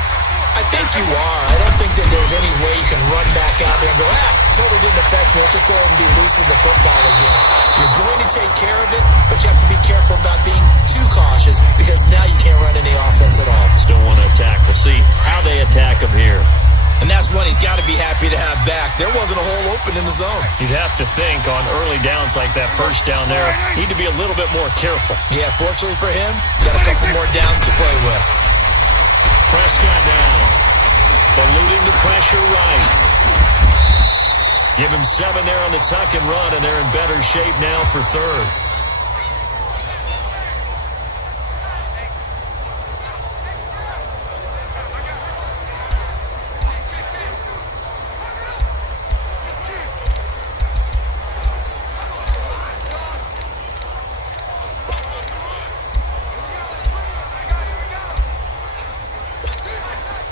I think you are. I don't think that there's any way you can run back out there and go, totally didn't affect me. Let's just go ahead and be loose with the football again. You're going to take care of it, but you have to be careful about being too cautious because now you can't run any offense at all. Still want to attack. We'll see how they attack him here. And that's one he's got to be happy to have back. There wasn't a hole open in the zone. You'd have to think on early downs like that first down there, need to be a little bit more careful. Yeah, fortunately for him, got a couple more downs to play with. Prescott now, eluding the pressure right. Give him 7 there on the tuck and run, and they're in better shape now for 3rd.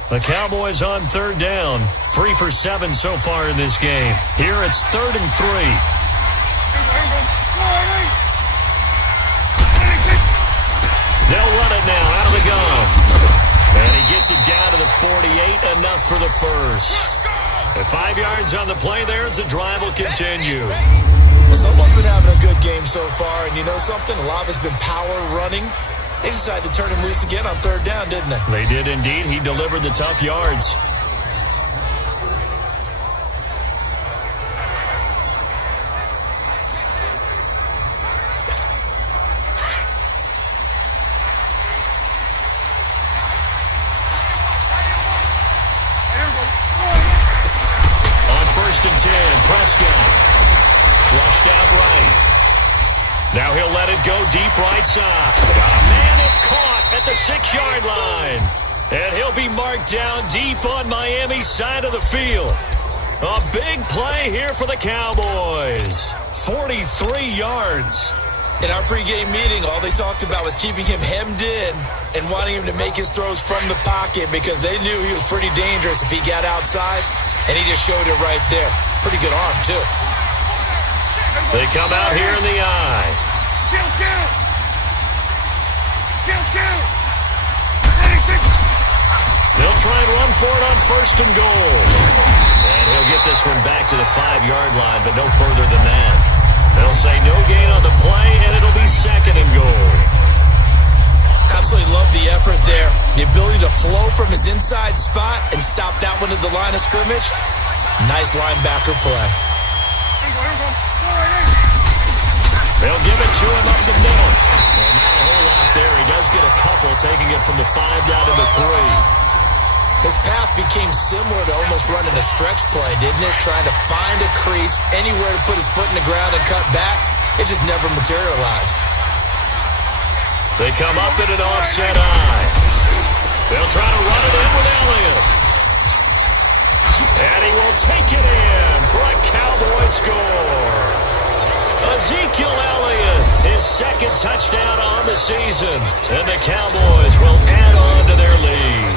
The Cowboys on 3rd down. 3 for 7 so far in this game. Here it's 3rd and 3. They'll run it now out of the gun. And he gets it down to the 48, enough for the first. At 5 yards on the play there, as the drive will continue. Well, someone's been having a good game so far, and you know something? A lot of it's been power running. They decided to turn him loose again on third down, didn't they? They did indeed. He delivered the tough yards. On 1st and 10, Prescott. Flushed out right. Now he'll let it go deep right side. Oh, man, it's caught at the 6-yard line. And he'll be marked down deep on Miami's side of the field. A big play here for the Cowboys. 43 yards. In our pregame meeting, all they talked about was keeping him hemmed in and wanting him to make his throws from the pocket because they knew he was pretty dangerous if he got outside, and he just showed it right there. Pretty good arm, too. They come out here in the eye. They'll try and run for it on 1st and goal. And he'll get this one back to the 5-yard line, but no further than that. They'll say no gain on the play, and it'll be 2nd and goal. Absolutely love the effort there. The ability to flow from his inside spot and stop that one at the line of scrimmage. Nice linebacker play. They'll give it to him up the middle. And not a whole lot there. He does get a couple, taking it from the 5 down to the 3. His path became similar to almost running a stretch play, didn't it? Trying to find a crease, anywhere to put his foot in the ground and cut back. It just never materialized. They come up in an offset eye. They'll try to run it in with Elliott. And he will take it in for a Cowboy score. Ezekiel Elliott, his 2nd touchdown on the season. And the Cowboys will add on to their lead.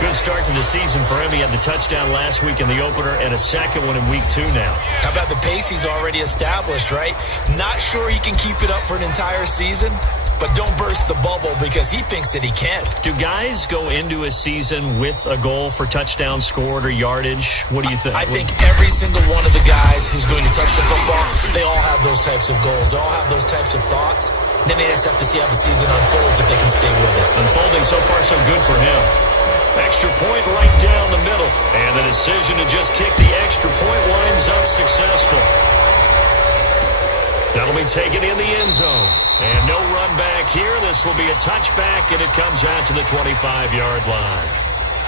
Good start to the season for him. He had the touchdown last week in the opener and a 2nd one in week 2 now. How about the pace he's already established, right? Not sure he can keep it up for an entire season, but don't burst the bubble because he thinks that he can. Do guys go into a season with a goal for touchdown scored or yardage? What do you think? I think every single one of the guys who's going to touch the football, they all have those types of goals. They all have those types of thoughts. And then they just have to see how the season unfolds if they can stay with it. Unfolding so far so good for him. Extra point right down the middle. And the decision to just kick the extra point winds up successful. That'll be taken in the end zone. And no run back here. This will be a touchback, and it comes out to the 25-yard line.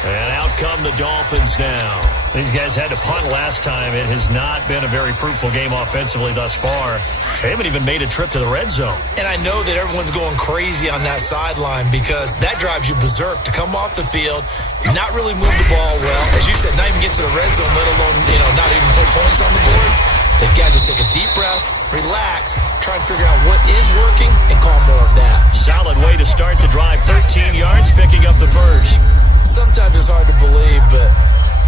And out come the Dolphins now. These guys had to punt last time. It has not been a very fruitful game offensively thus far. They haven't even made a trip to the red zone. And I know that everyone's going crazy on that sideline because that drives you berserk to come off the field, not really move the ball well. As you said, not even get to the red zone, let alone, not even put points on the board. They've got to just take a deep breath, relax, try and figure out what is working, and call more of that. Solid way to start the drive. 13 yards, picking up the first. Sometimes it's hard to believe, but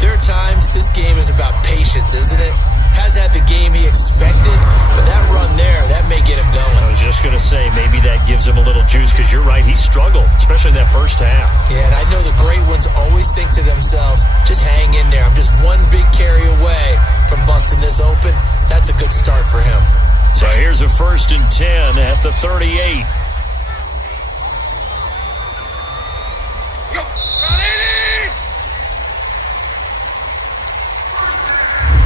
there are times this game is about patience, isn't it? Has had the game he expected, but that run there, that may get him going. I was just going to say, maybe that gives him a little juice, because you're right, he struggled, especially in that first half. Yeah, and I know the great ones always think to themselves, just hang in there. I'm just one big carry away from busting this open. That's a good start for him. So here's a 1st and 10 at the 38.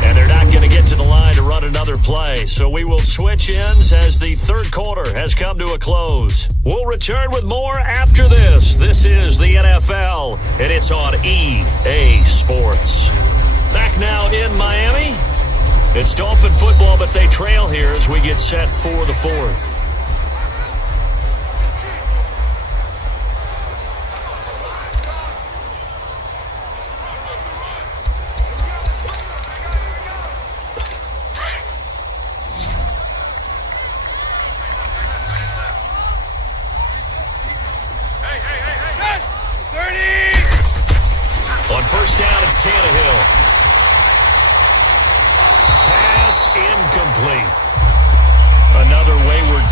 And they're not going to get to the line to run another play. So we will switch ends as the third quarter has come to a close. We'll return with more after this. This is the NFL, and it's on EA Sports. Back now in Miami. It's Dolphin football, but they trail here as we get set for the fourth. On 1st down, it's Tannehill. Pass incomplete. Another wayward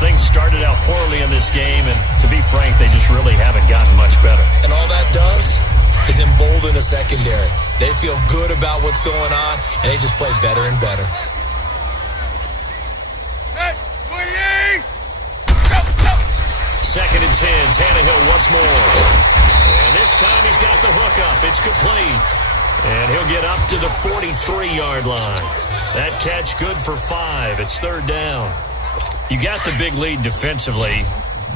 things started out poorly in this game, and to be frank, they just really haven't gotten much better. And all that does is embolden the secondary. They feel good about what's going on, and they just play better and better. Second and 10, Tannehill once more. And this time he's got the hook up. It's complete. And he'll get up to the 43-yard line. That catch good for 5. It's third down. You got the big lead defensively.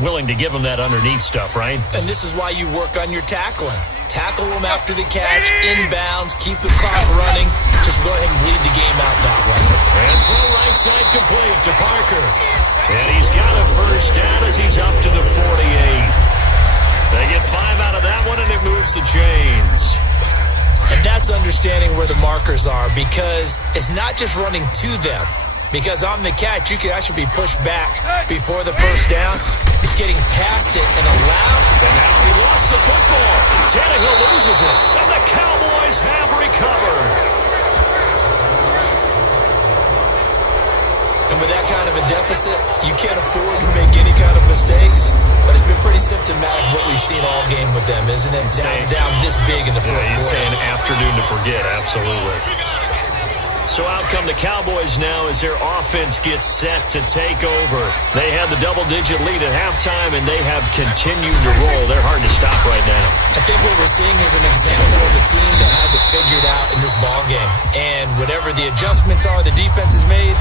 Willing to give them that underneath stuff, right? And this is why you work on your tackling. Tackle them after the catch, inbounds, keep the clock running. Just go ahead and bleed the game out that way. And throw right side complete to Parker. And he's got a first down as he's up to the 48. They get 5 out of that one, and it moves the chains. And that's understanding where the markers are, because it's not just running to them. Because on the catch, you could actually be pushed back before the first down. It's getting past it and allowed. And now he lost the football. Tannehill loses it. And the Cowboys have recovered. And with that kind of a deficit, you can't afford to make any kind of mistakes. But it's been pretty symptomatic of what we've seen all game with them, isn't it? Down this big in the fourth quarter. You'd say an afternoon to forget, absolutely. So out come the Cowboys now as their offense gets set to take over. They had the double-digit lead at halftime, and they have continued to roll. They're hard to stop right now. I think what we're seeing is an example of a team that has it figured out in this ballgame. And whatever the adjustments are the defense has made,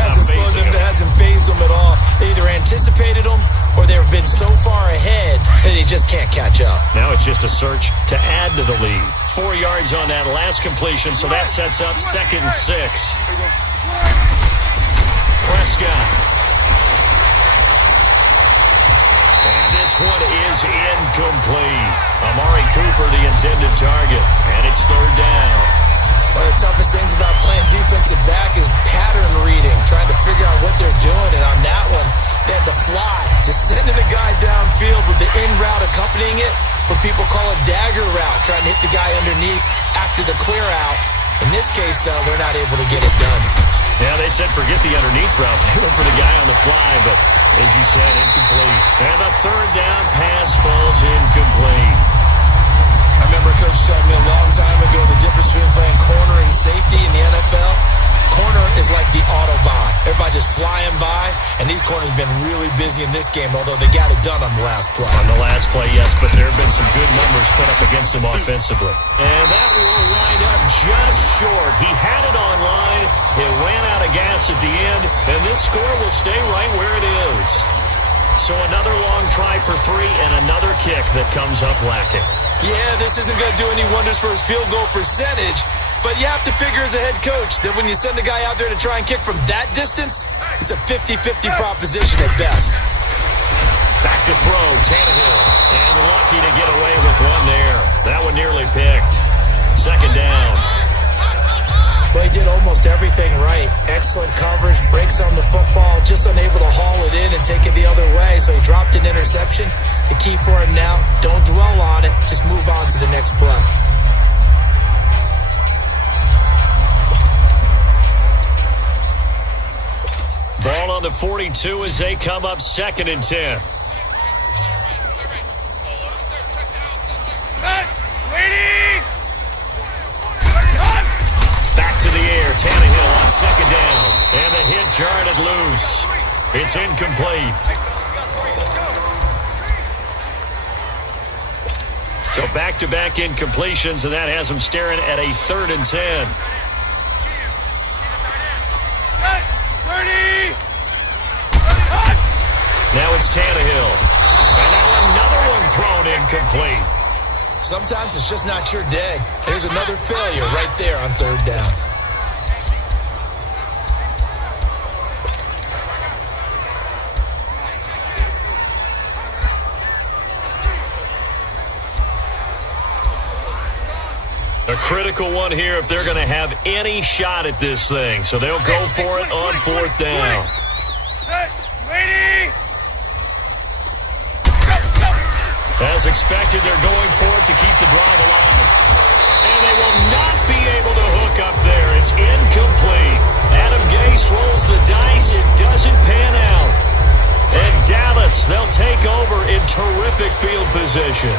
hasn't slowed them, hasn't phased them at all. They either anticipated them or they've been so far ahead that they just can't catch up. Now it's just a search to add to the lead. 4 yards on that last completion, so that sets up 2nd and 6. Prescott. And this one is incomplete. Amari Cooper, the intended target, and it's third down. One of the toughest things about playing defensive back is pattern reading, trying to figure out what they're doing. And on that one, they had to fly, just sending a guy downfield with the in route accompanying it, what people call a dagger route, trying to hit the guy underneath after the clear out. In this case, though, they're not able to get it done. Yeah, they said forget the underneath route. They went for the guy on the fly, but as you said, incomplete. And the third down pass falls incomplete. I remember Coach telling me a long time ago the difference between playing corner and safety in the NFL. Corner is like the Autobahn. Everybody just flying by, and these corners have been really busy in this game, although they got it done on the last play. On the last play, yes, but there have been some good numbers put up against him offensively. And that will wind up just short. He had it on line. It ran out of gas at the end, and this score will stay right where it is. So another long try for 3 and another kick that comes up lacking. Yeah, this isn't going to do any wonders for his field goal percentage, but you have to figure as a head coach that when you send a guy out there to try and kick from that distance, it's a 50-50 proposition at best. Back to throw, Tannehill, and lucky to get away with one there. That one nearly picked. Second down. Well, he did almost everything right. Excellent coverage, breaks on the football, just unable to haul it in and take it the other way, so he dropped an interception. The key for him now, don't dwell on it, just move on to the next play. Ball on the 42 as they come up 2nd and 10. Back to the air, Tannehill on 2nd down. And the hit jarred it loose. It's incomplete. So back-to-back incompletions, and that has them staring at a 3rd and 10. Now it's Tannehill. And now another one thrown incomplete. Sometimes it's just not your day. There's another failure right there on 3rd down. A critical one here if they're going to have any shot at this thing. So they'll go for it on 4th down. As expected, they're going for it to keep the drive alive. And they will not be able to hook up there. It's incomplete. Adam Gase rolls the dice. It doesn't pan out. And Dallas, they'll take over in terrific field position.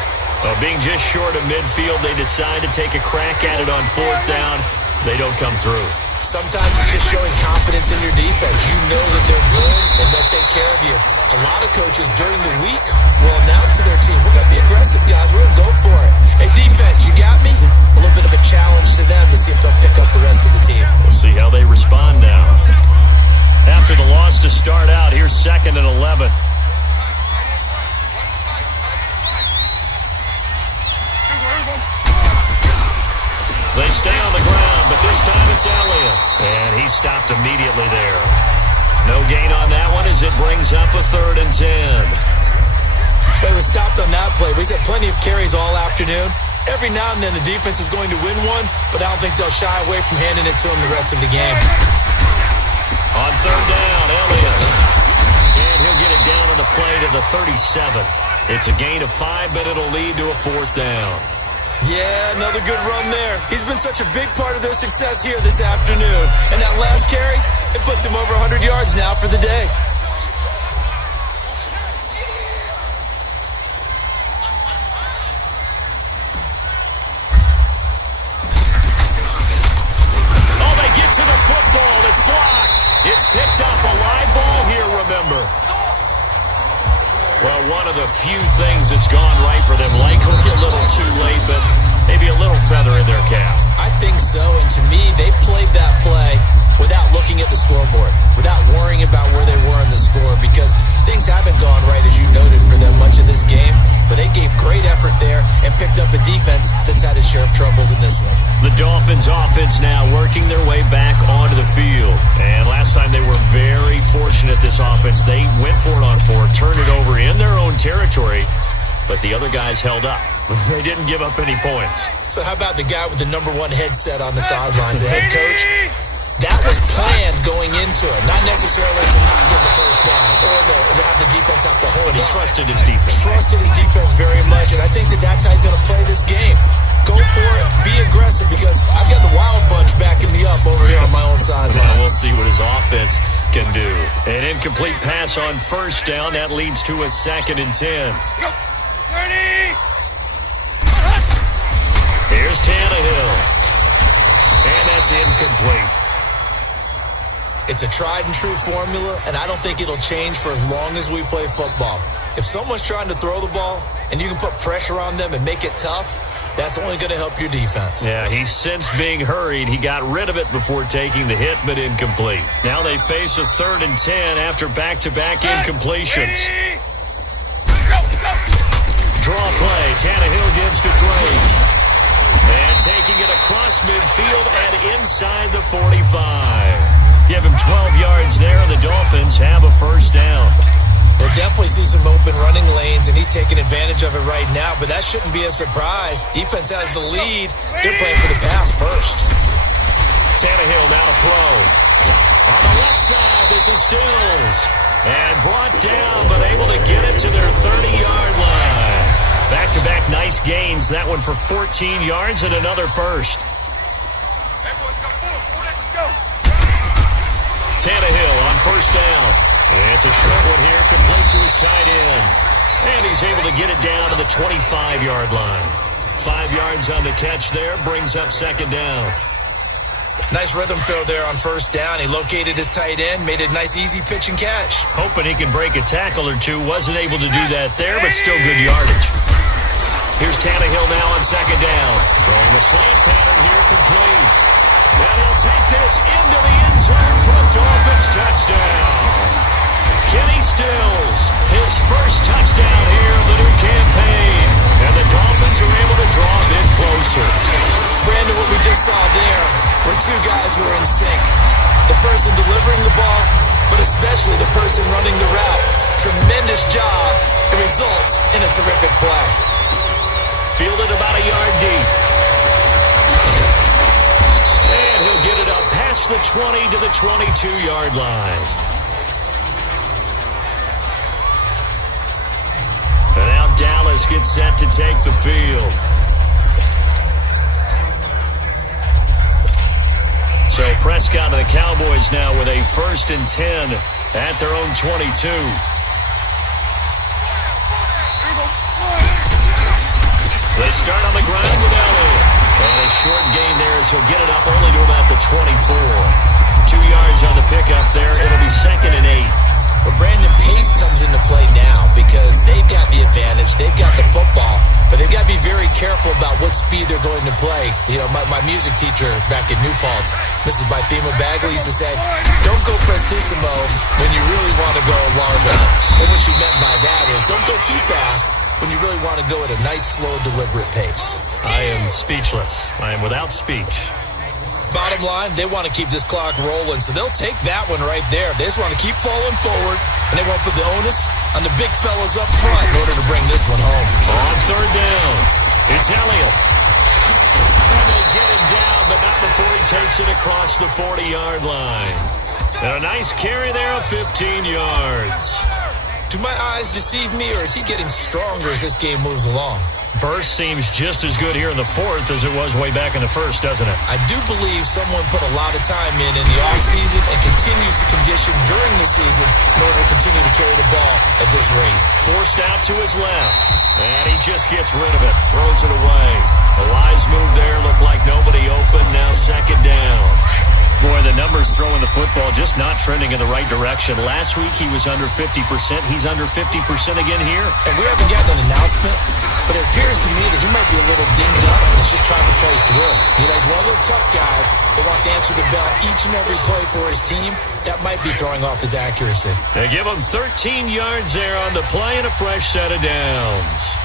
Being just short of midfield, they decide to take a crack at it on fourth down. They don't come through. Sometimes it's just showing confidence in your defense. You know that they're good and they'll take care of you. A lot of coaches during the week will announce to their team, we're going to be aggressive, guys. We're going to go for it. Hey, defense, you got me? A little bit of a challenge to them to see if they'll pick up the rest of the team. We'll see how they respond now. After the loss to start out, here's 2nd and 11. They stay on the ground, but this time it's Elliott. And he stopped immediately there. No gain on that one as it brings up a 3rd and 10. But he was stopped on that play. He's had plenty of carries all afternoon. Every now and then the defense is going to win one, but I don't think they'll shy away from handing it to him the rest of the game. On 3rd down, Elliott. And he'll get it down on the play to the 37. It's a gain of 5, but it'll lead to a 4th down. Yeah, another good run there. He's been such a big part of their success here this afternoon. And that last carry, it puts him over 100 yards now for the day. Oh, they get to the football. It's blocked. It's picked up. A live ball here, remember. Well, one of the few things that's gone right for them. Likely a little too late, but maybe a little feather in their cap. I think so, and to me, they played that play without looking at the scoreboard, without worrying about where they were in the score, because things haven't gone right, as you noted, for them much of this game, but they gave great effort there and picked up a defense that's had its share of troubles in this one. The Dolphins offense now working their way back onto the field, and last time they were very fortunate, this offense. They went for it on 4, turned it over in their own territory, but the other guys held up. They didn't give up any points. So how about the guy with the number 1 headset on the sidelines, the head coach? That was planned going into it, not necessarily to not get the first down or to have the defense have to hold But he up. trusted his defense. Trusted his defense very much, and I think that's how he's going to play this game. Go for it, be aggressive, because I've got the wild bunch backing me up over here on my own sideline. Well, we'll see what his offense can do. An incomplete pass on 1st down. That leads to a 2nd and 10. Here's Tannehill. And that's incomplete. It's a tried and true formula, and I don't think it'll change for as long as we play football. If someone's trying to throw the ball and you can put pressure on them and make it tough, that's only going to help your defense. Yeah, he's since being hurried. He got rid of it before taking the hit, but incomplete. Now they face a 3rd and 10 after back-to-back incompletions. Draw play. Tannehill gives to Drake. And taking it across midfield and inside the 45. Give him 12 yards there, and the Dolphins have a 1st down. We'll definitely see some open running lanes, and he's taking advantage of it right now, but that shouldn't be a surprise. Defense has the lead. They're playing for the pass first. Tannehill now to throw. On the left side, this is Stills. And brought down, but able to get it to their 30-yard line. Back-to-back nice gains. That one for 14 yards and another first. Tannehill on 1st down. It's a short one here, complete to his tight end. And he's able to get it down to the 25-yard line. 5 yards on the catch there, brings up 2nd down. Nice rhythm throw there on 1st down. He located his tight end, made a nice easy pitch and catch. Hoping he can break a tackle or two. Wasn't able to do that there, but still good yardage. Here's Tannehill now on 2nd down. Throwing the slant pattern here, complete. And he'll take this into the end zone for a Dolphins touchdown. Kenny Stills, his first touchdown here of the new campaign. And the Dolphins are able to draw a bit closer. Brandon, what we just saw there were 2 guys who are in sync. The person delivering the ball, but especially the person running the route. Tremendous job. It results in a terrific play. Fielded about a yard deep. And he'll get it up past the 20 to the 22-yard line. And now Dallas gets set to take the field. So Prescott and the Cowboys now with a 1st and 10 at their own 22. They start on the ground with Elliott. And a short gain there as he'll get it up only to about the 24. 2 yards on the pickup there. It'll be 2nd and 8. Well, Brandon, pace comes into play now because they've got the advantage. They've got the football, but they've got to be very careful about what speed they're going to play. You know, my music teacher back in New Paltz, Mrs. Bythema Bagley, used to say, don't go prestissimo when you really want to go largo. And what she meant by that is don't go too fast when you really want to go at a nice, slow, deliberate pace. I am speechless. I am without speech. Bottom line, they want to keep this clock rolling, so they'll take that one right there. They just want to keep falling forward, and they want to put the onus on the big fellas up front in order to bring this one home. On 3rd down, it's Elliott. And they get him down, but not before he takes it across the 40-yard line. And a nice carry there of 15 yards. Do my eyes deceive me, or is he getting stronger as this game moves along? Burst seems just as good here in the 4th as it was way back in the 1st, doesn't it? I do believe someone put a lot of time in the offseason and continues to condition during the season in order to continue to carry the ball at this rate. Forced out to his left, and he just gets rid of it, throws it away. A wise move there, looked like nobody open, now 2nd down. Boy, the numbers throwing the football just not trending in the right direction. Last week he was under 50%. He's under 50% again here. And we haven't gotten an announcement, but it appears to me that he might be a little dinged up and is just trying to play through. You know, he's one of those tough guys that wants to answer the bell each and every play for his team. That might be throwing off his accuracy. They give him 13 yards there on the play and a fresh set of downs.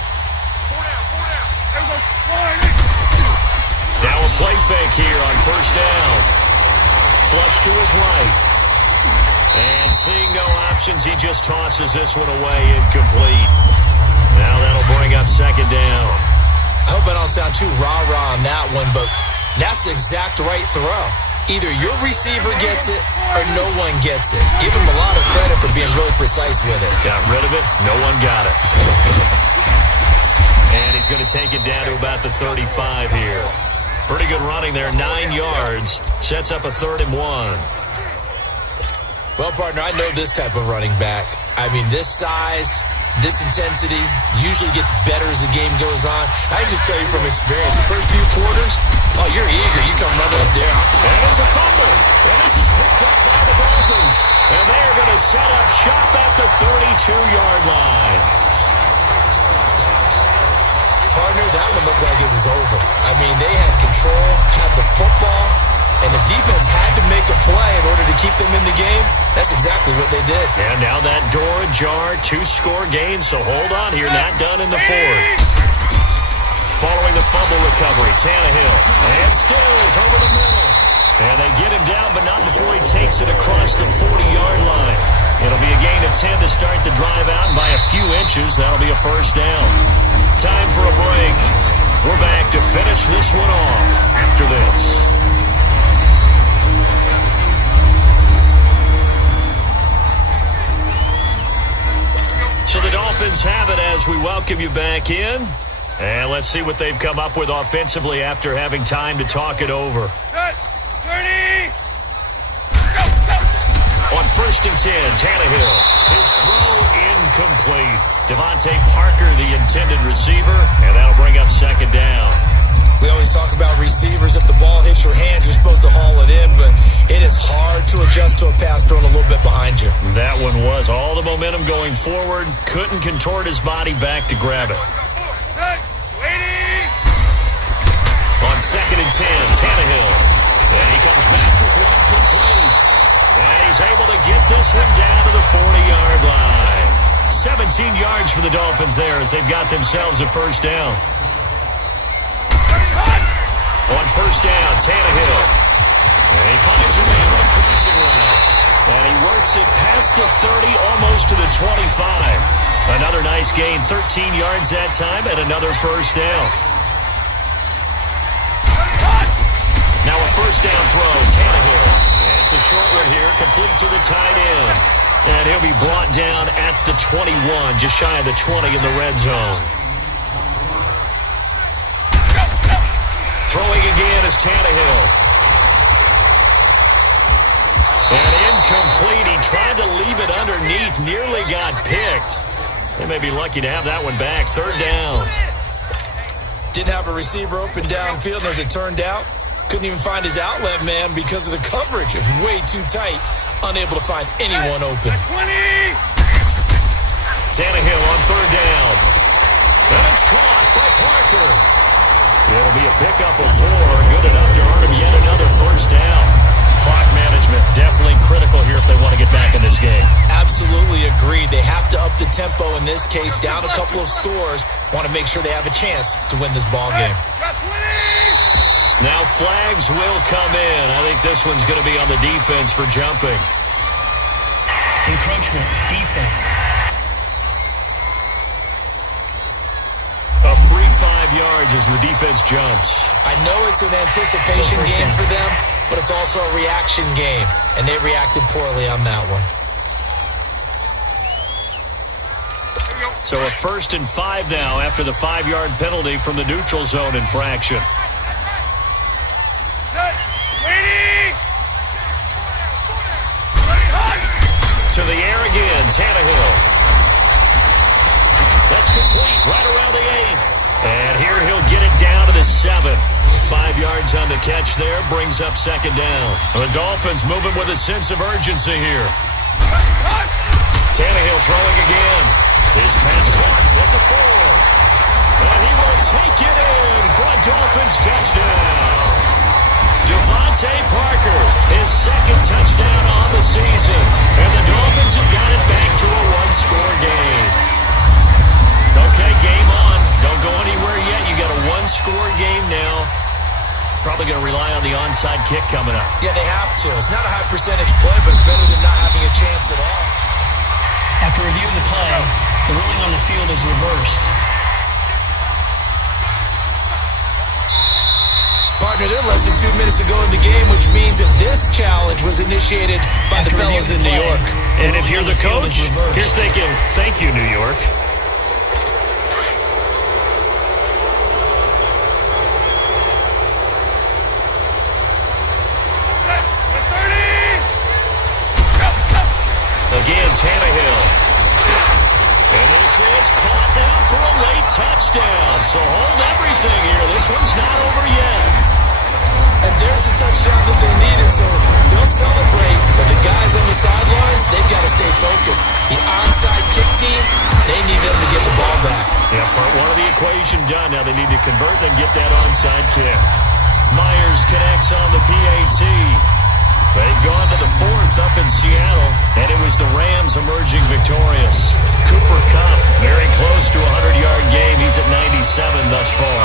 Now a play fake here on 1st down. Flush to his right. And seeing no options, he just tosses this one away, incomplete. Now that'll bring up 2nd down. I hope I don't sound too rah-rah on that one, but that's the exact right throw. Either your receiver gets it or no one gets it. Give him a lot of credit for being really precise with it. Got rid of it. No one got it. And he's going to take it down to about the 35 here. Pretty good running there, 9 yards. Sets up a 3rd and 1. Well, partner, I know this type of running back. I mean, this size, this intensity usually gets better as the game goes on. I can just tell you from experience, the first few quarters, oh, you're eager. You come running up there. And it's a fumble. And this is picked up by the Dolphins. And they're going to set up shop at the 32-yard line. Partner, that one looked like it was over. I mean, they had control, had the football, and the defense had to make a play in order to keep them in the game. That's exactly what they did. And now that door ajar, 2-score game, so hold on here, not done in the 4th. Following the fumble recovery, Tannehill, and Stills over the middle. And they get him down, but not before he takes it across the 40-yard line. It'll be a gain of 10 to start the drive out, and by a few inches, that'll be a 1st down. Time for a break. We're back to finish this one off after this. So the Dolphins have it as we welcome you back in. And let's see what they've come up with offensively after having time to talk it over. Set, 30. On 1st and 10, Tannehill. His throw incomplete. Devontae Parker, the intended receiver, and that'll bring up 2nd down. We always talk about receivers. If the ball hits your hands, you're supposed to haul it in, but it is hard to adjust to a pass thrown a little bit behind you. That one was all the momentum going forward. Couldn't contort his body back to grab it. On 2nd and 10, Tannehill. And he comes back with one complete. And he's able to get this one down to the 40-yard line. 17 yards for the Dolphins there as they've got themselves a 1st down. On 1st down, Tannehill. And he finds a man on a crossing route. And he works it past the 30, almost to the 25. Another nice gain, 13 yards that time, and another 1st down. Now a 1st down throw, Tannehill. And it's a short one here, complete to the tight end. And he'll be brought down at the 21, just shy of the 20 in the red zone. Throwing again is Tannehill. And incomplete. He tried to leave it underneath, nearly got picked. They may be lucky to have that one back. 3rd down. Didn't have a receiver open downfield, as it turned out. Couldn't even find his outlet man because of the coverage. It was way too tight. Unable to find anyone open. 20! Tannehill on third down. And it's caught by Parker. It'll be a pickup of 4. Good enough to earn him yet another first down. Clock management definitely critical here if they want to get back in this game. Absolutely agreed. They have to up the tempo in this case, down a couple of scores. Want to make sure they have a chance to win this ball game. Now flags will come in. I think this one's going to be on the defense for jumping. Encroachment, defense. A free 5 yards as the defense jumps. I know it's an anticipation game for them, but it's also a reaction game, and they reacted poorly on that one. So a 1st and 5 now after the 5-yard penalty from the neutral zone infraction. To the air again, Tannehill. That's complete right around the 8. And here he'll get it down to the 7. 5 yards on the catch there, brings up second down. The Dolphins moving with a sense of urgency here. Tannehill throwing again. His pass caught at the 4. And he will take it in for a Dolphins touchdown. Devontae Parker, his second touchdown on the season. And the Dolphins have got it back to a 1-score game. Okay, game on. Don't go anywhere yet. You got a 1-score game now. Probably going to rely on the onside kick coming up. Yeah, they have to. It's not a high percentage play, but it's better than not having a chance at all. After review of the play, the ruling on the field is reversed. Partner, they're less than 2 minutes to go in the game, which means that this challenge was initiated by the fellas in New York. And if you're the coach, you're thinking, thank you, New York. Again, Tannehill. And this is caught now for a late touchdown. So hold everything here. This one's not over yet. And there's the touchdown that they needed, so they'll celebrate. But the guys on the sidelines, they've got to stay focused. The onside kick team, they need them to get the ball back. Yeah, part 1 of the equation done. Now they need to convert and get that onside kick. Myers connects on the PAT. They've gone to the 4th up in Seattle, and it was the Rams emerging victorious. Cooper Kupp, very close to a 100-yard game. He's at 97 thus far.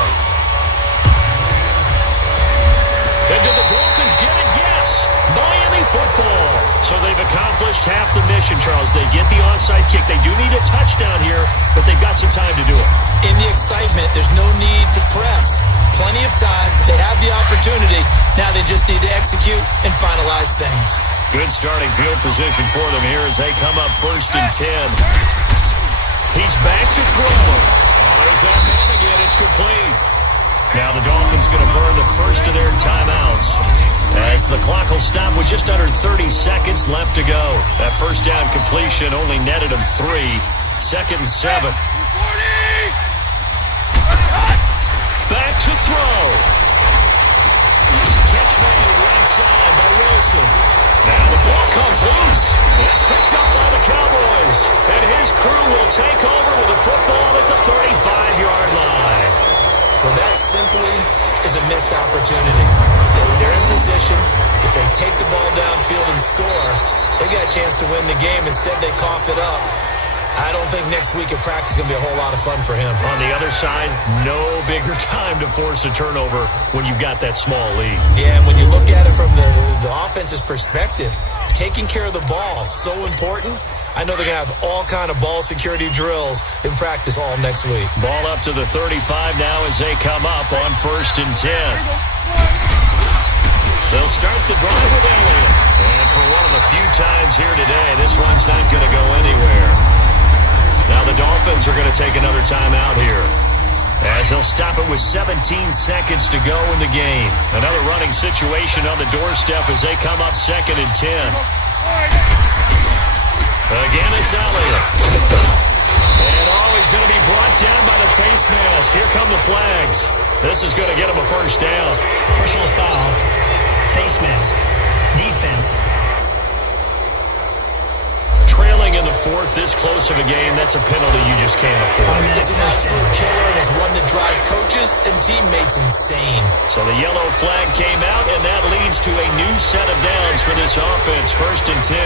And did the Dolphins get it? Yes. Miami football. So they've accomplished half the mission, Charles. They get the onside kick. They do need a touchdown here, but they've got some time to do it. In the excitement, there's no need to press. Plenty of time. They have the opportunity. Now they just need to execute and finalize things. Good starting field position for them here as they come up 1st and 10. He's back to throw. Oh, there's that man again. It's complete. Now the Dolphins going to burn the first of their timeouts as the clock will stop with just under 30 seconds left to go. That first down completion only netted them 3. 2nd and 7. Back to throw. Catch made right side by Wilson. Now the ball comes loose. It's picked up by the Cowboys. And his crew will take over with the football at the 35-yard line. Well, that simply is a missed opportunity. They're in position. If they take the ball downfield and score, they got a chance to win the game. Instead, they cough it up. I don't think next week at practice is going to be a whole lot of fun for him. On the other side, no bigger time to force a turnover when you've got that small lead. Yeah, and when you look at it from the offense's perspective, taking care of the ball is so important. I know they're going to have all kind of ball security drills in practice all next week. Ball up to the 35 now as they come up on 1st and 10. They'll start the drive with Elliott. And for one of the few times here today, this one's not going to go anywhere. Now the Dolphins are going to take another timeout here as they'll stop it with 17 seconds to go in the game. Another running situation on the doorstep as they come up 2nd and 10. Again, it's Elliott. And he's going to be brought down by the face mask. Here come the flags. This is going to get him a first down. Personal foul, face mask, defense. Trailing in the fourth, this close of a game, that's a penalty you just can't afford. It's an absolute killer, and it's one that drives coaches and teammates insane. So the yellow flag came out, and that leads to a new set of downs for this offense. 1st and 10.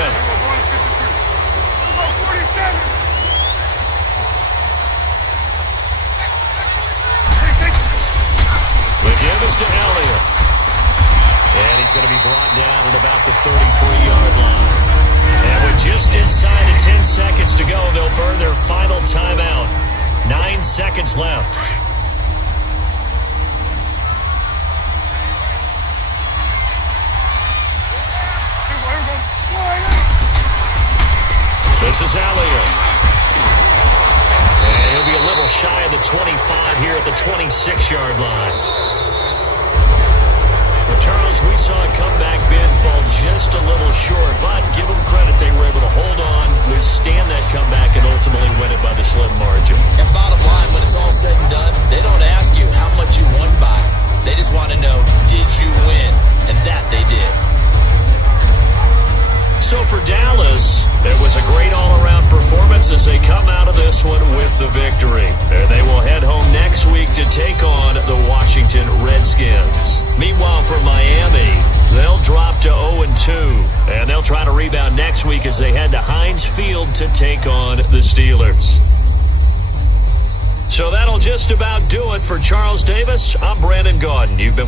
The give is to Elliott. And he's going to be brought down at about the 33-yard line. And with just inside of 10 seconds to go, they'll burn their final timeout. 9 seconds left. This is Elliott. And he'll be a little shy of the 25 here at the 26-yard line. Charles, we saw a comeback bid fall just a little short, but give them credit, they were able to hold on, withstand that comeback, and ultimately win it by the slim margin. And bottom line, when it's all said and done, they don't ask you how much you won by. They just want to know, did you win? And that they did. So for Dallas, it was a great all-around performance as they come out of this one with the victory. And they will head home next week to take on the Washington Redskins. Meanwhile, for Miami, they'll drop to 0-2. And they'll try to rebound next week as they head to Heinz Field to take on the Steelers. So that'll just about do it for Charles Davis. I'm Brandon Gaudin. You've been